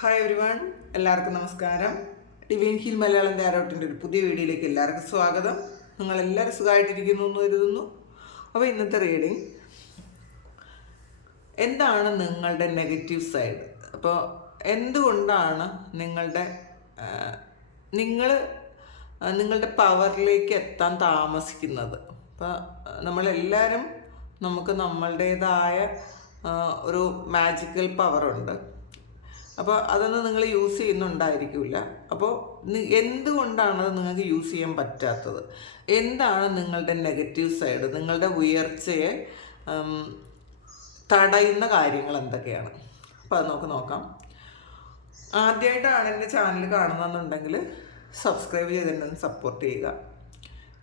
Hi everyone, എല്ലാവർക്കും നമസ്കാരം. Divine heal Malayalam ടാരോട്ടിൻ്റെ ഒരു പുതിയ വീഡിയോയിലേക്ക് എല്ലാവർക്കും സ്വാഗതം. നിങ്ങളെല്ലാവരും സുഖമായിട്ടിരിക്കുന്നു എന്ന് കരുതുന്നു. അപ്പോൾ ഇന്നത്തെ റീഡിങ്, എന്താണ് നിങ്ങളുടെ നെഗറ്റീവ് സൈഡ്? അപ്പോൾ എന്തുകൊണ്ടാണ് നിങ്ങളുടെ പവറിലേക്ക് എത്താൻ താമസിക്കുന്നത്? അപ്പോൾ നമ്മളെല്ലാവരും നമുക്ക് നമ്മളുടേതായ ഒരു മാജിക്കൽ പവറുണ്ട്. അപ്പോൾ അതൊന്നും നിങ്ങൾ യൂസ് ചെയ്യുന്നുണ്ടായിരിക്കില്ല. അപ്പോൾ എന്തുകൊണ്ടാണത് നിങ്ങൾക്ക് യൂസ് ചെയ്യാൻ പറ്റാത്തത്? എന്താണ് നിങ്ങളുടെ നെഗറ്റീവ് സൈഡ്? നിങ്ങളുടെ ഉയർച്ചയെ തടയുന്ന കാര്യങ്ങൾ എന്തൊക്കെയാണ്? അപ്പോൾ അത് നമുക്ക് നോക്കാം. ആദ്യമായിട്ടാണ് എൻ്റെ ചാനൽ കാണുന്നതെന്നുണ്ടെങ്കിൽ സബ്സ്ക്രൈബ് ചെയ്തിട്ടുണ്ടെന്ന് സപ്പോർട്ട് ചെയ്യുക.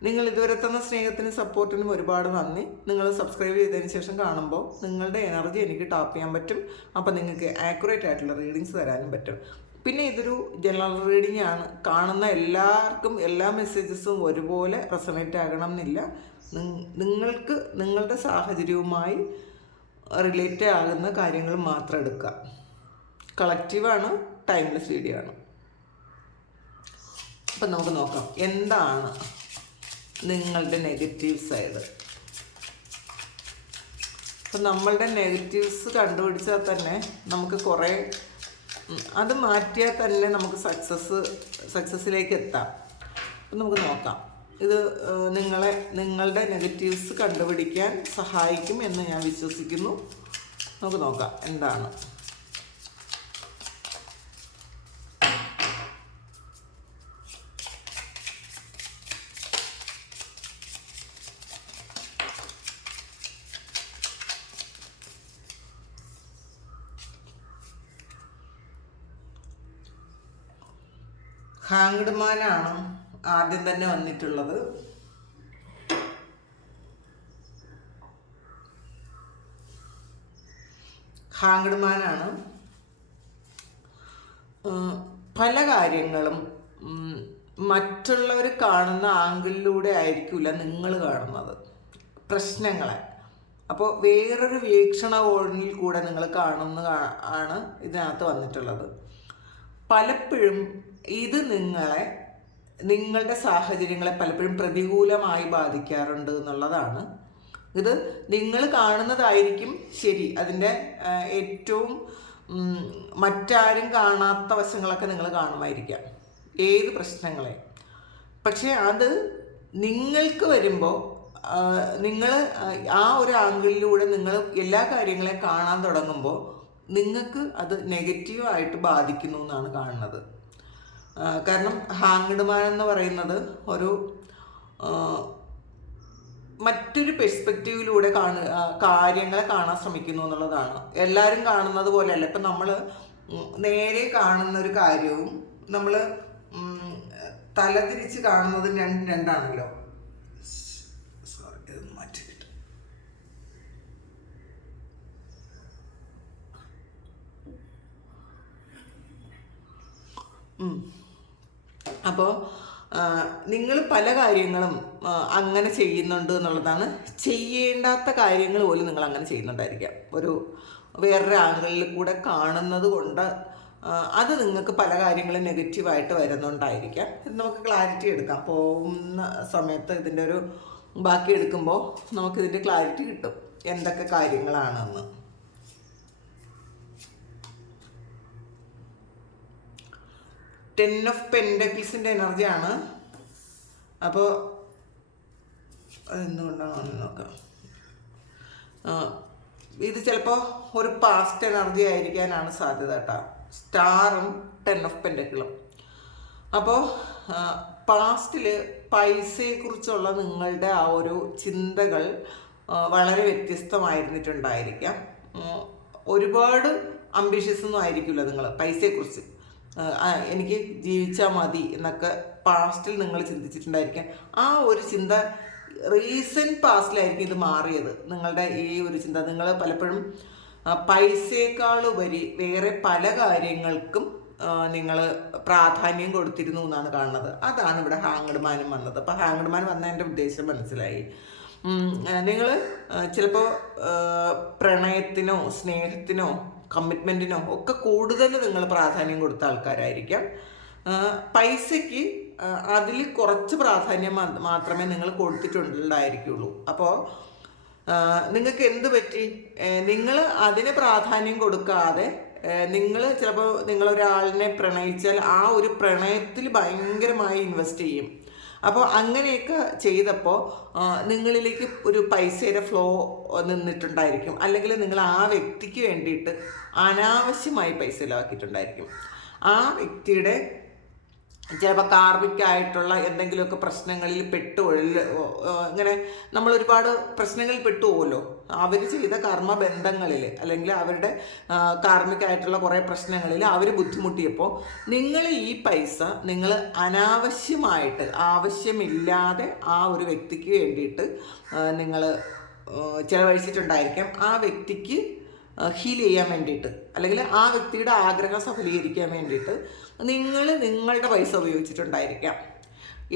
നിങ്ങൾ ഇതുവരെ തന്ന സ്നേഹത്തിനും സപ്പോർട്ടിനും ഒരുപാട് നന്ദി. നിങ്ങൾ സബ്സ്ക്രൈബ് ചെയ്തതിന് ശേഷം കാണുമ്പോൾ നിങ്ങളുടെ എനർജി എനിക്ക് ടാപ്പ് ചെയ്യാൻ പറ്റും. അപ്പോൾ നിങ്ങൾക്ക് ആക്യുറേറ്റ് ആയിട്ടുള്ള റീഡിങ്സ് തരാനും പറ്റും. പിന്നെ ഇതൊരു ജനറൽ റീഡിംഗ് ആണ്. കാണുന്ന എല്ലാവർക്കും എല്ലാ മെസ്സേജസും ഒരുപോലെ റെസണേറ്റ് ആകണം എന്നില്ല. നിങ്ങൾക്ക് നിങ്ങളുടെ സാഹചര്യവുമായി റിലേറ്റ് ആകുന്ന കാര്യങ്ങൾ മാത്രം എടുക്കുക. കളക്റ്റീവാണ്, ടൈംലെസ് വീഡിയോ ആണ്. അപ്പം നമുക്ക് നോക്കാം എന്താണ് നിങ്ങളുടെ നെഗറ്റീവ് സൈഡ്. അപ്പം നമ്മളുടെ നെഗറ്റീവ്സ് കണ്ടുപിടിച്ചാൽ തന്നെ നമുക്ക് കുറേ, അത് മാറ്റിയാൽ തന്നെ നമുക്ക് സക്സസ്സിലേക്ക് എത്താം. അപ്പം നമുക്ക് നോക്കാം. ഇത് നിങ്ങളുടെ നെഗറ്റീവ്സ് കണ്ടുപിടിക്കാൻ സഹായിക്കും എന്ന് ഞാൻ വിശ്വസിക്കുന്നു. നമുക്ക് നോക്കാം എന്താണ്. ഹാങ്ഡ് മാനാണ് ആദ്യം തന്നെ വന്നിട്ടുള്ളത്. ഹാങ്ഡ് മാനാണ്. പല കാര്യങ്ങളും മറ്റുള്ളവർ കാണുന്ന ആംഗിളിലൂടെ ആയിരിക്കില്ല നിങ്ങൾ കാണുന്നത്, പ്രശ്നങ്ങളെ. അപ്പോൾ വേറൊരു വീക്ഷണകോണിൽ കൂടെ നിങ്ങൾ ആണ് ഇതിനകത്ത് വന്നിട്ടുള്ളത്. പലപ്പോഴും ഇത് നിങ്ങളുടെ സാഹചര്യങ്ങളെ പലപ്പോഴും പ്രതികൂലമായി ബാധിക്കാറുണ്ട് എന്നുള്ളതാണ്. ഇത് നിങ്ങൾ കാണുന്നതായിരിക്കും ശരി, അതിൻ്റെ ഏറ്റവും മറ്റാരും കാണാത്ത വശങ്ങളൊക്കെ നിങ്ങൾ കാണുമായിരിക്കാം, ഏത് പ്രശ്നങ്ങളെ. പക്ഷേ അത് നിങ്ങൾക്ക് വരുമ്പോൾ നിങ്ങൾ ആ ഒരു ആംഗിളിലൂടെ നിങ്ങൾ എല്ലാ കാര്യങ്ങളെയും കാണാൻ തുടങ്ങുമ്പോൾ നിങ്ങൾക്ക് അത് നെഗറ്റീവായിട്ട് ബാധിക്കുന്നു എന്നാണ് കാണുന്നത്. കാരണം ഹാങ്ഡ് മാൻ എന്ന് പറയുന്നത് ഒരു മറ്റൊരു പെർസ്പെക്റ്റീവിലൂടെ കാര്യങ്ങളെ കാണാൻ ശ്രമിക്കുന്നു എന്നുള്ളതാണ്. എല്ലാവരും കാണുന്നത് പോലെയല്ല. ഇപ്പം നമ്മൾ നേരെ കാണുന്ന ഒരു കാര്യവും നമ്മൾ തലതിരിച്ച് കാണുന്നതും രണ്ടാണല്ലോ. സോറി, ഇത് മാറ്റി. അപ്പോൾ നിങ്ങൾ പല കാര്യങ്ങളും അങ്ങനെ ചെയ്യുന്നുണ്ട് എന്നുള്ളതാണ്. ചെയ്യേണ്ടാത്ത കാര്യങ്ങൾ പോലും നിങ്ങൾ അങ്ങനെ ചെയ്യുന്നുണ്ടായിരിക്കാം. വേറൊരു ആംഗിളിൽ കൂടെ കാണുന്നത് കൊണ്ട് അത് നിങ്ങൾക്ക് പല കാര്യങ്ങളും നെഗറ്റീവായിട്ട് വരുന്നുണ്ടായിരിക്കാം. ഇത് നമുക്ക് ക്ലാരിറ്റി എടുക്കാം. പോകുന്ന സമയത്ത് ഇതിൻ്റെ ഒരു ബാക്കി എടുക്കുമ്പോൾ നമുക്കിതിൻ്റെ ക്ലാരിറ്റി കിട്ടും എന്തൊക്കെ കാര്യങ്ങളാണെന്ന്. ടെൻ ഓഫ് പെൻഡക്കിൾസിൻ്റെ എനർജിയാണ്. അപ്പോൾ അതെന്തുകൊണ്ടാണെന്ന് നോക്കാം. ഇത് ചിലപ്പോൾ ഒരു പാസ്റ്റ് എനർജി ആയിരിക്കാനാണ് സാധ്യത കേട്ടോ. സ്റ്റാറും 10 ഓഫ് പെൻഡക്കിളും. അപ്പോൾ പാസ്റ്റിൽ പൈസയെക്കുറിച്ചുള്ള നിങ്ങളുടെ ആ ഒരു ചിന്തകൾ വളരെ വ്യത്യസ്തമായിരുന്നിട്ടുണ്ടായിരിക്കാം. ഒരുപാട് അംബിഷ്യസ് ഒന്നും ആയിരിക്കില്ല നിങ്ങൾ പൈസയെക്കുറിച്ച്. എനിക്ക് ജീവിച്ചാൽ മതി എന്നൊക്കെ പാസ്റ്റിൽ നിങ്ങൾ ചിന്തിച്ചിട്ടുണ്ടായിരിക്കാം. ആ ഒരു ചിന്ത റീസെൻറ്റ് പാസ്റ്റിലായിരിക്കും ഇത് മാറിയത്. നിങ്ങളുടെ ഈ ഒരു ചിന്ത നിങ്ങൾ പലപ്പോഴും പൈസയേക്കാളുപരി വേറെ പല കാര്യങ്ങൾക്കും നിങ്ങൾ പ്രാധാന്യം കൊടുത്തിരുന്നു എന്നാണ് കാണുന്നത്. അതാണ് ഇവിടെ ഹാങ്ഡ് മാനും വന്നത്. അപ്പോൾ ഹാങ്ഡ് മാൻ വന്നതിൻ്റെ ഉദ്ദേശം മനസ്സിലായി. നിങ്ങൾ ചിലപ്പോൾ പ്രണയത്തിനോ സ്നേഹത്തിനോ കമ്മിറ്റ്മെൻറ്റിനോ ഒക്കെ കൂടുതൽ നിങ്ങൾ പ്രാധാന്യം കൊടുത്ത ആൾക്കാരായിരിക്കാം. പൈസയ്ക്ക് അതിൽ കുറച്ച് പ്രാധാന്യം മാത്രമേ നിങ്ങൾ കൊടുത്തിട്ടുണ്ടായിരിക്കുള്ളൂ. അപ്പോൾ നിങ്ങൾക്ക് എന്ത് പറ്റി? നിങ്ങൾ അതിന് പ്രാധാന്യം കൊടുക്കാതെ നിങ്ങൾ ചിലപ്പോൾ നിങ്ങളൊരാളിനെ പ്രണയിച്ചാൽ ആ ഒരു പ്രണയത്തിൽ ഭയങ്കരമായി ഇൻവെസ്റ്റ് ചെയ്യും. അപ്പോൾ അങ്ങനെയൊക്കെ ചെയ്തപ്പോൾ നിങ്ങളിലേക്ക് ഒരു പൈസയുടെ ഫ്ലോ നിന്നിട്ടുണ്ടായിരിക്കും. അല്ലെങ്കിൽ നിങ്ങൾ ആ വ്യക്തിക്ക് വേണ്ടിയിട്ട് അനാവശ്യമായി പൈസ ചിലവാക്കിയിട്ടുണ്ടായിരിക്കും. ആ വ്യക്തിയുടെ ചിലപ്പോൾ കാർമികമായിട്ടുള്ള എന്തെങ്കിലുമൊക്കെ പ്രശ്നങ്ങളിൽ ഇങ്ങനെ നമ്മൾ ഒരുപാട് പ്രശ്നങ്ങളിൽ പെട്ടുപോകുമല്ലോ. അവർ ചെയ്ത കർമ്മബന്ധങ്ങളിൽ അല്ലെങ്കിൽ അവരുടെ കാർമികമായിട്ടുള്ള കുറേ പ്രശ്നങ്ങളിൽ അവർ ബുദ്ധിമുട്ടിയപ്പോൾ നിങ്ങൾ ഈ പൈസ നിങ്ങൾ അനാവശ്യമായിട്ട് ആവശ്യമില്ലാതെ ആ ഒരു വ്യക്തിക്ക് വേണ്ടിയിട്ട് നിങ്ങൾ ചിലവഴിച്ചിട്ടുണ്ടായിരിക്കാം. ആ വ്യക്തിക്ക് ഹീൽ ചെയ്യാൻ വേണ്ടിയിട്ട് അല്ലെങ്കിൽ ആ വ്യക്തിയുടെ ആഗ്രഹം സഫലീകരിക്കാൻ വേണ്ടിയിട്ട് നിങ്ങൾ നിങ്ങളുടെ പൈസ ഉപയോഗിച്ചിട്ടുണ്ടായിരിക്കാം.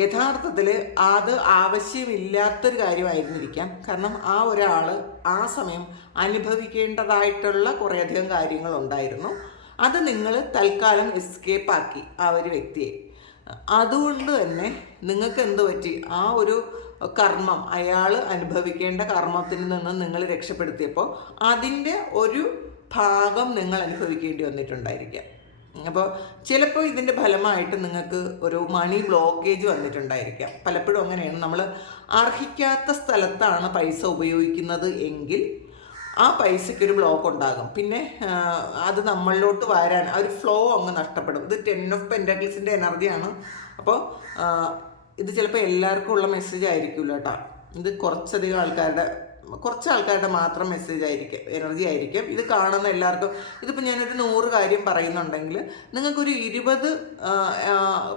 യഥാർത്ഥത്തിൽ അത് ആവശ്യമില്ലാത്തൊരു കാര്യമായിരുന്നിരിക്കാം. കാരണം ആ ഒരാൾ ആ സമയം അനുഭവിക്കേണ്ടതായിട്ടുള്ള കുറേയധികം കാര്യങ്ങളുണ്ടായിരുന്നു. അത് നിങ്ങൾ തൽക്കാലം എസ്കേപ്പ് ആക്കി ആ ഒരു വ്യക്തിയെ. അതുകൊണ്ട് തന്നെ നിങ്ങൾക്ക് എന്ത് പറ്റി? ആ ഒരു കർമ്മം, അയാൾ അനുഭവിക്കേണ്ട കർമ്മത്തിൽ നിന്ന് നിങ്ങൾ രക്ഷപ്പെടുത്തിയപ്പോൾ അതിൻ്റെ ഒരു ഭാഗം നിങ്ങൾ അനുഭവിക്കേണ്ടി വന്നിട്ടുണ്ടായിരിക്കാം. അപ്പോൾ ചിലപ്പോൾ ഇതിൻ്റെ ഫലമായിട്ട് നിങ്ങൾക്ക് ഒരു മണി ബ്ലോക്കേജ് വന്നിട്ടുണ്ടായിരിക്കാം. പലപ്പോഴും അങ്ങനെയാണ്. നമ്മൾ അർഹിക്കാത്ത സ്ഥലത്താണ് പൈസ ഉപയോഗിക്കുന്നത് എങ്കിൽ ആ പൈസയ്ക്കൊരു ബ്ലോക്ക് ഉണ്ടാകും. പിന്നെ അത് നമ്മളിലോട്ട് വരാൻ ആ ഒരു ഫ്ലോ അങ്ങ് നഷ്ടപ്പെടും. ഇത് 10 ഓഫ് പെൻറ്റാക്കിൾസിൻ്റെ എനർജിയാണ്. അപ്പോൾ ഇത് ചിലപ്പോൾ എല്ലാവർക്കും ഉള്ള മെസ്സേജ് ആയിരിക്കില്ല കേട്ടോ. ഇത് കുറച്ച് ആൾക്കാരുടെ മാത്രം മെസ്സേജ് ആയിരിക്കും, എനർജി ആയിരിക്കും. ഇത് കാണുന്ന എല്ലാവർക്കും ഇതിപ്പോൾ ഞാനൊരു 100 കാര്യം പറയുന്നുണ്ടെങ്കിൽ നിങ്ങൾക്കൊരു 20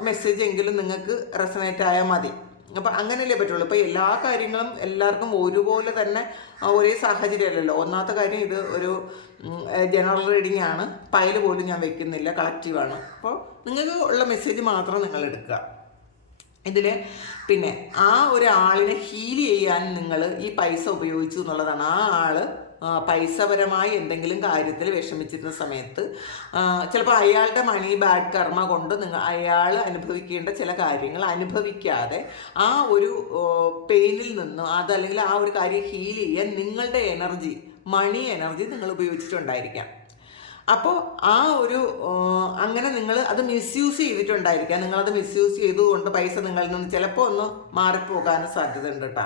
മെസ്സേജ് എങ്കിലും നിങ്ങൾക്ക് റെസണേറ്റ് ആയാൽ മതി. അപ്പം അങ്ങനെയല്ലേ പറ്റുള്ളൂ. ഇപ്പോൾ എല്ലാ കാര്യങ്ങളും എല്ലാവർക്കും ഒരുപോലെ തന്നെ ഒരേ സാഹചര്യമല്ലല്ലോ. ഒന്നാമത്തെ കാര്യം, ഇത് ഒരു ജനറൽ റീഡിംഗ് ആണ്. ഫയൽ പോലും ഞാൻ വെക്കുന്നില്ല, കളക്റ്റീവാണ്. അപ്പോൾ നിങ്ങൾക്ക് ഉള്ള മെസ്സേജ് മാത്രം നിങ്ങൾ എടുക്കുക ഇതിൽ. പിന്നെ ആ ഒരാളിനെ ഹീൽ ചെയ്യാൻ നിങ്ങൾ ഈ പൈസ ഉപയോഗിച്ചു എന്നുള്ളതാണ്. ആ ആൾ പൈസപരമായി എന്തെങ്കിലും കാര്യത്തിൽ വിഷമിച്ചിരുന്ന സമയത്ത് ചിലപ്പോൾ അയാളുടെ മണി ബാഡ് കർമ്മ കൊണ്ട് അയാൾ അനുഭവിക്കേണ്ട ചില കാര്യങ്ങൾ അനുഭവിക്കാതെ ആ ഒരു പെയിനിൽ നിന്ന് അതല്ലെങ്കിൽ ആ ഒരു കാര്യം ഹീൽ ചെയ്യാൻ നിങ്ങളുടെ എനർജി, മണി എനർജി നിങ്ങൾ ഉപയോഗിച്ചിട്ടുണ്ടായിരിക്കാം. അപ്പോൾ ആ ഒരു അങ്ങനെ നിങ്ങൾ അത് മിസ്യൂസ് ചെയ്തിട്ടുണ്ടായിരിക്കാം. നിങ്ങളത് മിസ്യൂസ് ചെയ്തുകൊണ്ട് പൈസ നിങ്ങളിൽ നിന്ന് ചിലപ്പോൾ ഒന്ന് മാറിപ്പോകാനും സാധ്യത ഉണ്ട് കേട്ടോ.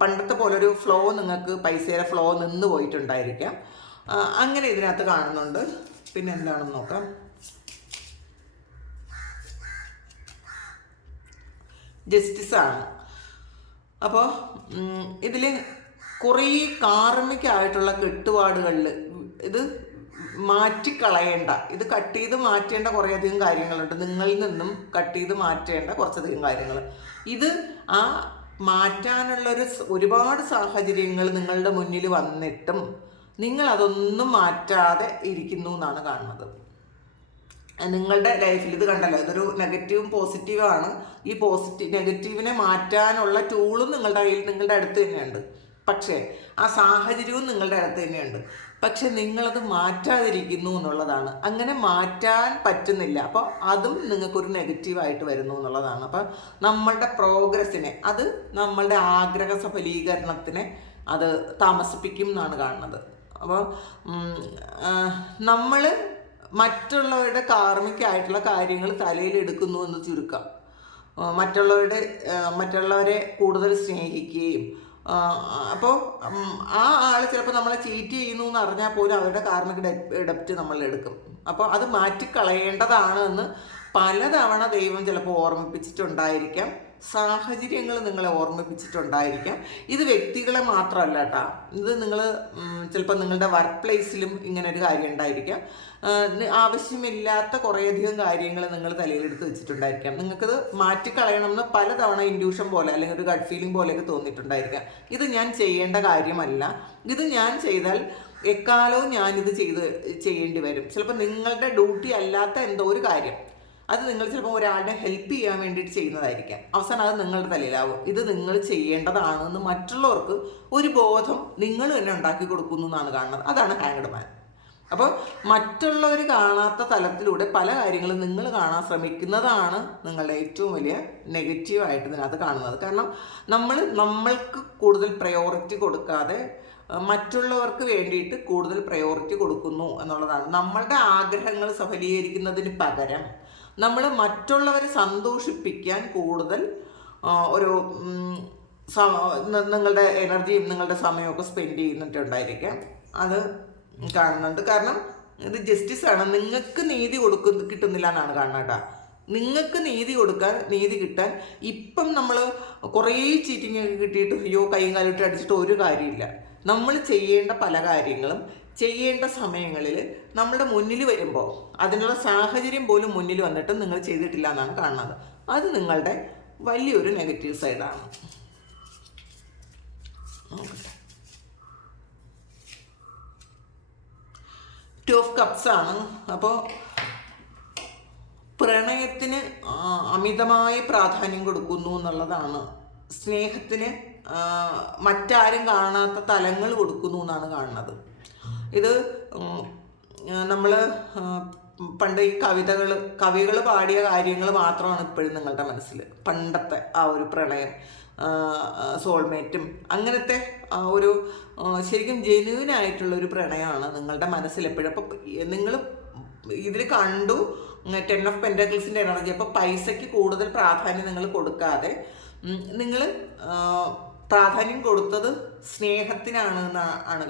പണ്ടത്തെ പോലൊരു ഫ്ലോ നിങ്ങൾക്ക് പൈസയുടെ ഫ്ലോ നിന്ന് പോയിട്ടുണ്ടായിരിക്കാം. അങ്ങനെ ഇതിനകത്ത് കാണുന്നുണ്ട്. പിന്നെ എന്താണെന്ന് നോക്കാം. ജസ്റ്റിസാണ്. അപ്പോൾ ഇതിൽ കുറേ കാർമികമായിട്ടുള്ള കെട്ടുപാടുകളിൽ ഇത് മാറ്റിക്കളയേണ്ട, ഇത് കട്ട് ചെയ്ത് മാറ്റേണ്ട കുറേയധികം കാര്യങ്ങളുണ്ട്. നിങ്ങളിൽ നിന്നും കട്ട് ചെയ്ത് മാറ്റേണ്ട കുറച്ചധികം കാര്യങ്ങൾ. ഇത് ആ ഒരുപാട് സാഹചര്യങ്ങൾ നിങ്ങളുടെ മുന്നിൽ വന്നിട്ടും നിങ്ങളതൊന്നും മാറ്റാതെ ഇരിക്കുന്നു എന്നാണ് കാണുന്നത്. നിങ്ങളുടെ ലൈഫിൽ ഇത് കണ്ടല്ലോ, ഇതൊരു നെഗറ്റീവും പോസിറ്റീവാണ്. ഈ നെഗറ്റീവിനെ മാറ്റാനുള്ള ടൂളും നിങ്ങളുടെ കയ്യിൽ, നിങ്ങളുടെ അടുത്ത് തന്നെയുണ്ട്. പക്ഷേ ആ സാഹചര്യവും നിങ്ങളുടെ അടുത്ത് തന്നെയുണ്ട്. പക്ഷെ നിങ്ങളത് മാറ്റാതിരിക്കുന്നു എന്നുള്ളതാണ്. അങ്ങനെ മാറ്റാൻ പറ്റുന്നില്ല. അപ്പോൾ അതും നിങ്ങൾക്കൊരു നെഗറ്റീവായിട്ട് വരുന്നു എന്നുള്ളതാണ്. അപ്പോൾ നമ്മളുടെ പ്രോഗ്രസ്സിനെ, അത് നമ്മളുടെ ആഗ്രഹ സഫലീകരണത്തിനെ അത് താമസിപ്പിക്കും എന്നാണ് കാണുന്നത്. അപ്പോൾ നമ്മൾ മറ്റുള്ളവരുടെ കാർമികമായിട്ടുള്ള കാര്യങ്ങൾ തലയിലെടുക്കുന്നു എന്ന് ചുരുക്കം. മറ്റുള്ളവരെ കൂടുതൽ സ്നേഹിക്കുകയും അപ്പോൾ ആ ആൾ ചിലപ്പോൾ നമ്മളെ ചീറ്റ് ചെയ്യുന്നു എന്ന് അറിഞ്ഞാൽ പോലും അവരുടെ കാർമിക ഡെപ്റ്റ് നമ്മൾ എടുക്കും. അപ്പോൾ അത് മാറ്റിക്കളയേണ്ടതാണ് എന്ന് പലതവണ ദൈവം ചിലപ്പോൾ ഓർമ്മിപ്പിച്ചിട്ടുണ്ടായിരിക്കാം. സാഹചര്യങ്ങൾ നിങ്ങളെ ഓർമ്മിപ്പിച്ചിട്ടുണ്ടായിരിക്കാം. ഇത് വ്യക്തികളെ മാത്രമല്ല കേട്ടോ. ഇത് നിങ്ങൾ ചിലപ്പോൾ നിങ്ങളുടെ വർക്ക് പ്ലേസിലും ഇങ്ങനെ ഒരു കാര്യം ഉണ്ടായിരിക്കാം. ആവശ്യമില്ലാത്ത കുറേയധികം കാര്യങ്ങൾ നിങ്ങൾ തലയിലെടുത്ത് വെച്ചിട്ടുണ്ടായിരിക്കാം. നിങ്ങൾക്കത് മാറ്റിക്കളയണമെന്ന് പലതവണ ഇൻഡ്യൂഷൻ പോലെ അല്ലെങ്കിൽ ഒരു ഗട്ട് ഫീലിംഗ് പോലെയൊക്കെ തോന്നിയിട്ടുണ്ടായിരിക്കാം. ഇത് ഞാൻ ചെയ്യേണ്ട കാര്യമല്ല, ഇത് ഞാൻ ചെയ്താൽ എക്കാലവും ഞാനിത് ചെയ്യേണ്ടി വരും. ചിലപ്പോൾ നിങ്ങളുടെ ഡ്യൂട്ടി അല്ലാത്ത എന്തോ ഒരു കാര്യം, അത് നിങ്ങൾ ചിലപ്പോൾ ഒരാളുടെ ഹെൽപ്പ് ചെയ്യാൻ വേണ്ടിയിട്ട് ചെയ്യുന്നതായിരിക്കാം. അവസാനം അത് നിങ്ങളുടെ തലയിലാവും. ഇത് നിങ്ങൾ ചെയ്യേണ്ടതാണെന്ന് മറ്റുള്ളവർക്ക് ഒരു ബോധം നിങ്ങൾ തന്നെ ഉണ്ടാക്കി കൊടുക്കുന്നു എന്നാണ് കാണുന്നത്. അതാണ് ഹാങ്ഡ് മാൻ. അപ്പോൾ മറ്റുള്ളവർ കാണാത്ത തലത്തിലൂടെ പല കാര്യങ്ങളും നിങ്ങൾ കാണാൻ ശ്രമിക്കുന്നതാണ് നിങ്ങളുടെ ഏറ്റവും വലിയ നെഗറ്റീവായിട്ട് ഇതിനകത്ത് കാണുന്നത്. കാരണം നമ്മൾക്ക് കൂടുതൽ പ്രയോറിറ്റി കൊടുക്കാതെ മറ്റുള്ളവർക്ക് വേണ്ടിയിട്ട് കൂടുതൽ പ്രയോറിറ്റി കൊടുക്കുന്നു എന്നുള്ളതാണ്. നമ്മളുടെ ആഗ്രഹങ്ങൾ സഫലീകരിക്കുന്നതിന് പകരം നമ്മൾ മറ്റുള്ളവരെ സന്തോഷിപ്പിക്കാൻ കൂടുതൽ ഒരു നിങ്ങളുടെ എനർജിയും നിങ്ങളുടെ സമയമൊക്കെ സ്പെൻഡ് ചെയ്യുന്നിട്ടുണ്ടായിരിക്കാം. അത് കാണുന്നുണ്ട്. കാരണം ഇത് ജസ്റ്റിസാണ്. നിങ്ങൾക്ക് നീതി കിട്ടുന്നില്ല എന്നാണ് കാണുന്നത് കേട്ടോ. നിങ്ങൾക്ക് നീതി കിട്ടാൻ ഇപ്പം നമ്മൾ കുറേ ചീറ്റിങ് ഒക്കെ കിട്ടിയിട്ട് കൈയും കാലിട്ട് അടിച്ചിട്ട് ഒരു കാര്യമില്ല. നമ്മൾ ചെയ്യേണ്ട പല കാര്യങ്ങളും ചെയ്യേണ്ട സമയങ്ങളിൽ നമ്മുടെ മുന്നിൽ വരുമ്പോൾ അതിനുള്ള സാഹചര്യം പോലും മുന്നിൽ വന്നിട്ട് നിങ്ങൾ ചെയ്തിട്ടില്ല എന്നാണ് കാണുന്നത്. അത് നിങ്ങളുടെ വലിയൊരു നെഗറ്റീവ് സൈഡാണ്. നോക്കട്ടെ, 2 of Cups ആണ്. അപ്പോൾ പ്രണയത്തിന് അമിതമായി പ്രാധാന്യം കൊടുക്കുന്നു എന്നുള്ളതാണ്. സ്നേഹത്തിന് മറ്റാരും കാണാത്ത തലങ്ങൾ കൊടുക്കുന്നു എന്നാണ് കാണുന്നത്. ഇത് നമ്മൾ പണ്ട് ഈ കവികൾ പാടിയ കാര്യങ്ങൾ മാത്രമാണ് ഇപ്പോഴും നിങ്ങളുടെ മനസ്സിൽ. പണ്ടത്തെ ആ ഒരു പ്രണയം, സോൾമേറ്റും അങ്ങനത്തെ ഒരു ശരിക്കും ജെന്യുവിനായിട്ടുള്ള ഒരു പ്രണയമാണ് നിങ്ങളുടെ മനസ്സിൽ എപ്പോഴും. അപ്പോൾ നിങ്ങൾ ഇതിൽ കണ്ടു 10 of Pentaclesൻ്റെ എനർജി. അപ്പോൾ പൈസയ്ക്ക് കൂടുതൽ പ്രാധാന്യം നിങ്ങൾ കൊടുക്കാതെ നിങ്ങൾ പ്രാധാന്യം കൊടുത്തത് സ്നേഹത്തിനാണ്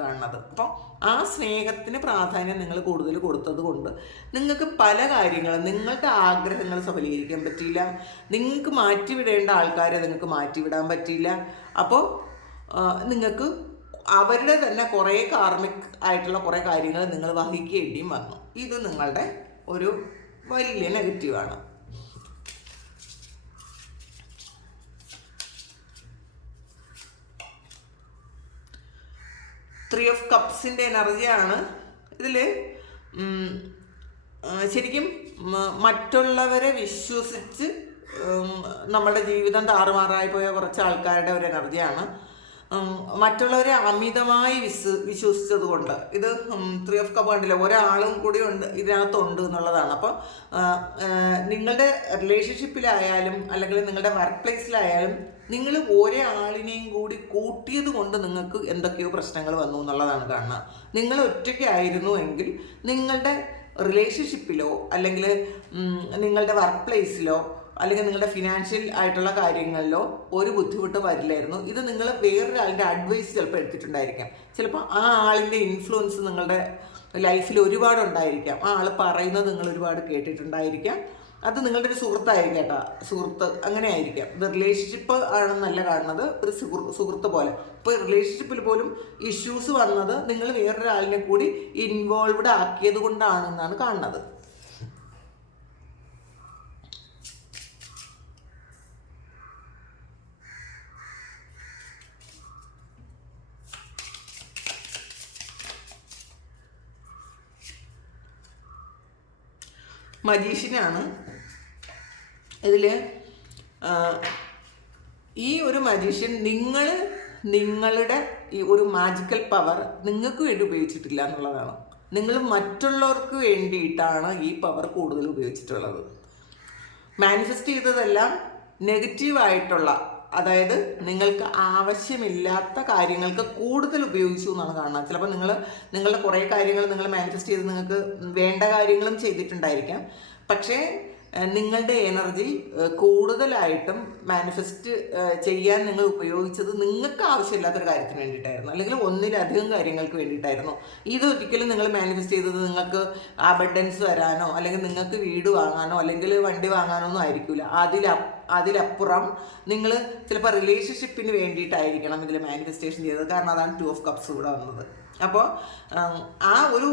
കാണുന്നത്. അപ്പോൾ ആ സ്നേഹത്തിന് പ്രാധാന്യം നിങ്ങൾ കൂടുതൽ കൊടുത്തത് കൊണ്ട് നിങ്ങൾക്ക് പല കാര്യങ്ങളും നിങ്ങളുടെ ആഗ്രഹങ്ങൾ സഫലീകരിക്കാൻ പറ്റിയില്ല. നിങ്ങൾക്ക് മാറ്റിവിടേണ്ട ആൾക്കാരെ നിങ്ങൾക്ക് മാറ്റിവിടാൻ പറ്റിയില്ല. അപ്പോൾ നിങ്ങൾക്ക് അവരുടെ തന്നെ കുറേ കാർമിക് ആയിട്ടുള്ള കുറേ കാര്യങ്ങൾ നിങ്ങൾ വഹിക്കേണ്ടിയും വന്നു. ഇത് നിങ്ങളുടെ ഒരു വലിയ നെഗറ്റീവാണ്. Three of Cupsൻ്റെ എനർജിയാണ് ഇതിൽ. ശരിക്കും മറ്റുള്ളവരെ വിശ്വസിച്ച് നമ്മുടെ ജീവിതം താറുമാറായി പോയ കുറച്ച് ആൾക്കാരുടെ ഒരു എനർജിയാണ്. മറ്റുള്ളവരെ അമിതമായി വിശ്വസിച്ചത് കൊണ്ട് ഇത് 3 of Cups കണ്ടില്ല, ഒരാളും കൂടി ഉണ്ട് ഇതിനകത്തുണ്ട് എന്നുള്ളതാണ്. അപ്പോൾ നിങ്ങളുടെ റിലേഷൻഷിപ്പിലായാലും അല്ലെങ്കിൽ നിങ്ങളുടെ വർക്ക് പ്ലേസിലായാലും നിങ്ങൾ ഒരാളിനെയും കൂടി കൂട്ടിയത് കൊണ്ട് നിങ്ങൾക്ക് എന്തൊക്കെയോ പ്രശ്നങ്ങൾ വന്നു എന്നുള്ളതാണ് കാണുന്നത്. നിങ്ങൾ ഒറ്റയ്ക്കായിരുന്നു എങ്കിൽ നിങ്ങളുടെ റിലേഷൻഷിപ്പിലോ അല്ലെങ്കിൽ നിങ്ങളുടെ വർക്ക് പ്ലേസിലോ അല്ലെങ്കിൽ നിങ്ങളുടെ ഫിനാൻഷ്യൽ ആയിട്ടുള്ള കാര്യങ്ങളിലോ ഒരു ബുദ്ധിമുട്ട് വരില്ലായിരുന്നു. ഇത് നിങ്ങൾ വേറൊരാളുടെ അഡ്വൈസ് ചിലപ്പോൾ എടുത്തിട്ടുണ്ടായിരിക്കാം. ചിലപ്പോൾ ആ ആളിൻ്റെ ഇൻഫ്ലുവൻസ് നിങ്ങളുടെ ലൈഫിൽ ഒരുപാടുണ്ടായിരിക്കാം. ആ ആൾ പറയുന്നത് നിങ്ങൾ ഒരുപാട് കേട്ടിട്ടുണ്ടായിരിക്കാം. അത് നിങ്ങളുടെ ഒരു സുഹൃത്തായിരിക്കും കേട്ടോ, സുഹൃത്ത് അങ്ങനെ ആയിരിക്കാം. ഇത് റിലേഷൻഷിപ്പ് ആണെന്നല്ല കാണുന്നത്, ഒരു സുഹൃത്ത് പോലെ. ഇപ്പോൾ റിലേഷൻഷിപ്പിൽ പോലും ഇഷ്യൂസ് വന്നത് നിങ്ങൾ വേറൊരാളിനെ കൂടി ഇൻവോൾവ്ഡ് ആക്കിയത് കൊണ്ടാണെന്നാണ് കാണുന്നത്. മജീഷ്യനാണ് ഇതിൽ. ഈ ഒരു മജീഷ്യൻ നിങ്ങളുടെ ഈ ഒരു മാജിക്കൽ പവർ നിങ്ങൾക്ക് വേണ്ടി ഉപയോഗിച്ചിട്ടില്ല എന്നുള്ളതാണ്. നിങ്ങൾ മറ്റുള്ളവർക്ക് വേണ്ടിയിട്ടാണ് ഈ പവർ കൂടുതൽ ഉപയോഗിച്ചിട്ടുള്ളത്. മാനിഫെസ്റ്റ് ചെയ്തതെല്ലാം നെഗറ്റീവായിട്ടുള്ള, അതായത് നിങ്ങൾക്ക് ആവശ്യമില്ലാത്ത കാര്യങ്ങൾക്ക് കൂടുതൽ ഉപയോഗിച്ചു എന്നാണ് കാണുന്നത്. ചിലപ്പോൾ നിങ്ങളുടെ കുറേ കാര്യങ്ങൾ നിങ്ങൾ മാനിഫെസ്റ്റ് ചെയ്ത് നിങ്ങൾക്ക് വേണ്ട കാര്യങ്ങളും ചെയ്തിട്ടുണ്ടായിരിക്കാം. പക്ഷേ നിങ്ങളുടെ എനർജി കൂടുതലായിട്ടും മാനിഫെസ്റ്റ് ചെയ്യാൻ നിങ്ങൾ ഉപയോഗിച്ചത് നിങ്ങൾക്ക് ആവശ്യമില്ലാത്തൊരു കാര്യത്തിന് വേണ്ടിയിട്ടായിരുന്നു, അല്ലെങ്കിൽ ഒന്നിലധികം കാര്യങ്ങൾക്ക് വേണ്ടിയിട്ടായിരുന്നു. ഇതൊരിക്കലും നിങ്ങൾ മാനിഫെസ്റ്റ് ചെയ്തത് നിങ്ങൾക്ക് അബണ്ടൻസ് വരാനോ അല്ലെങ്കിൽ നിങ്ങൾക്ക് വീട് വാങ്ങാനോ അല്ലെങ്കിൽ വണ്ടി വാങ്ങാനോ ഒന്നും ആയിരിക്കില്ല. അതിലപ്പുറം നിങ്ങൾ ചിലപ്പോൾ റിലേഷൻഷിപ്പിന് വേണ്ടിയിട്ടായിരിക്കണം ഇതിൽ മാനിഫെസ്റ്റേഷൻ ചെയ്തത്. കാരണം അതാണ് 2 of Cups കൂടെ വന്നത്. അപ്പോൾ ആ ഒരു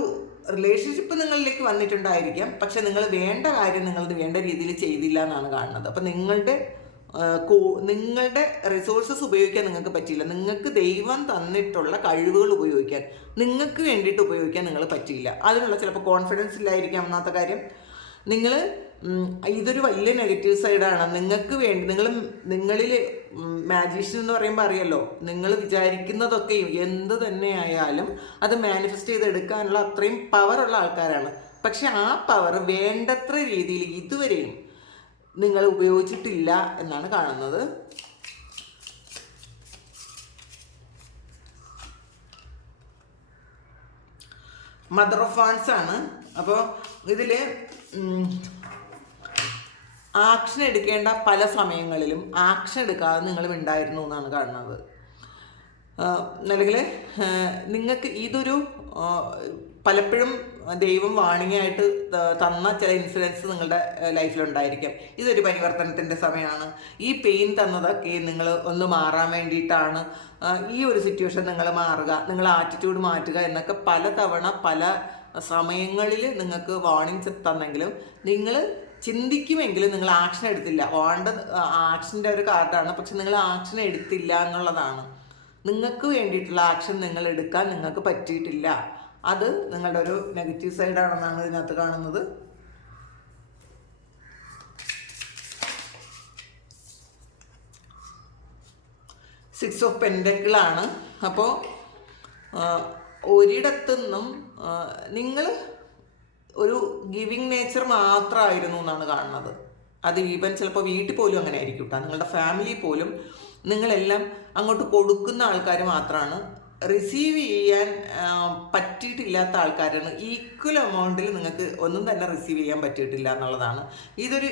റിലേഷൻഷിപ്പ് നിങ്ങളിലേക്ക് വന്നിട്ടുണ്ടായിരിക്കാം, പക്ഷെ നിങ്ങൾ വേണ്ട കാര്യം നിങ്ങളത് വേണ്ട രീതിയിൽ ചെയ്തില്ല എന്നാണ് കാണുന്നത്. അപ്പം നിങ്ങളുടെ റിസോഴ്സസ് ഉപയോഗിക്കാൻ നിങ്ങൾക്ക് പറ്റിയില്ല. നിങ്ങൾക്ക് ദൈവം തന്നിട്ടുള്ള കഴിവുകൾ ഉപയോഗിക്കാൻ, നിങ്ങൾക്ക് വേണ്ടിയിട്ട് ഉപയോഗിക്കാൻ നിങ്ങൾ പറ്റിയില്ല. അതിനുള്ള ചിലപ്പോൾ കോൺഫിഡൻസ് ഇല്ലായിരിക്കാം. ഒന്നാമത്തെ കാര്യം, നിങ്ങൾ ഇതൊരു വലിയ നെഗറ്റീവ് സൈഡാണ്. നിങ്ങൾക്ക് വേണ്ടി നിങ്ങളിൽ മാജീഷ്യൻ എന്ന് പറയുമ്പോൾ അറിയാലോ, നിങ്ങൾ വിചാരിക്കുന്നതൊക്കെ എന്ത് തന്നെ ആയാലും അത് മാനിഫെസ്റ്റ് ചെയ്തെടുക്കാനുള്ള അത്രയും പവറുള്ള ആൾക്കാരാണ്. പക്ഷെ ആ പവർ വേണ്ടത്ര രീതിയിൽ ഇതുവരെയും നിങ്ങൾ ഉപയോഗിച്ചിട്ടില്ല എന്നാണ് കാണുന്നത്. മദർ ഓഫ് വാൻസ് ആണ്. അപ്പോൾ ഇതിൽ ആക്ഷൻ എടുക്കേണ്ട പല സമയങ്ങളിലും ആക്ഷൻ എടുക്കാതെ നിങ്ങൾ ഉണ്ടായിരുന്നു എന്നാണ് കാണുന്നത്. അല്ലെങ്കിൽ നിങ്ങൾക്ക് ഇതൊരു പലപ്പോഴും ദൈവം വാണിംഗായിട്ട് തന്ന ചില ഇൻസിഡൻസ് നിങ്ങളുടെ ലൈഫിലുണ്ടായിരിക്കും. ഇതൊരു പരിവർത്തനത്തിൻ്റെ സമയമാണ്. ഈ പെയിൻ തന്നതൊക്കെ നിങ്ങൾ ഒന്ന് മാറാൻ വേണ്ടിയിട്ടാണ്. ഈ ഒരു സിറ്റുവേഷൻ നിങ്ങൾ മാറുക, നിങ്ങൾ ആറ്റിറ്റ്യൂഡ് മാറ്റുക എന്നൊക്കെ പലതവണ പല സമയങ്ങളിൽ നിങ്ങൾക്ക് വാർണിങ്സ് തന്നെങ്കിലും നിങ്ങൾ ചിന്തിക്കുമെങ്കിലും നിങ്ങൾ ആക്ഷൻ എടുത്തില്ല. ആക്ഷൻ്റെ ഒരു കാർഡാണ്, പക്ഷെ നിങ്ങൾ ആക്ഷൻ എടുത്തില്ല എന്നുള്ളതാണ്. നിങ്ങൾക്ക് വേണ്ടിയിട്ടുള്ള ആക്ഷൻ നിങ്ങൾ എടുക്കാൻ നിങ്ങൾക്ക് പറ്റിയിട്ടില്ല. അത് നിങ്ങളുടെ ഒരു നെഗറ്റീവ് സൈഡാണെന്നാണ് ഇതിനകത്ത് കാണുന്നത്. സിക്സ് ഓഫ് പെൻഡക്കിളാണ്. അപ്പോൾ ഒരിടത്തുനിന്നും നിങ്ങൾ ഒരു ഗിവിങ് നേച്ചർ മാത്രമായിരുന്നു എന്നാണ് കാണുന്നത്. അത് ഈവൻ ചിലപ്പോൾ വീട്ടിൽ പോലും അങ്ങനെ ആയിരിക്കും കേട്ടോ. നിങ്ങളുടെ ഫാമിലി പോലും നിങ്ങളെല്ലാം അങ്ങോട്ട് കൊടുക്കുന്ന ആൾക്കാർ മാത്രമാണ്. റിസീവ് ചെയ്യാൻ പറ്റിയിട്ടില്ലാത്ത ആൾക്കാരാണ്. ഈക്വൽ എമൗണ്ടിൽ നിങ്ങൾക്ക് ഒന്നും തന്നെ റിസീവ് ചെയ്യാൻ പറ്റിയിട്ടില്ല എന്നുള്ളതാണ്. ഇതൊരു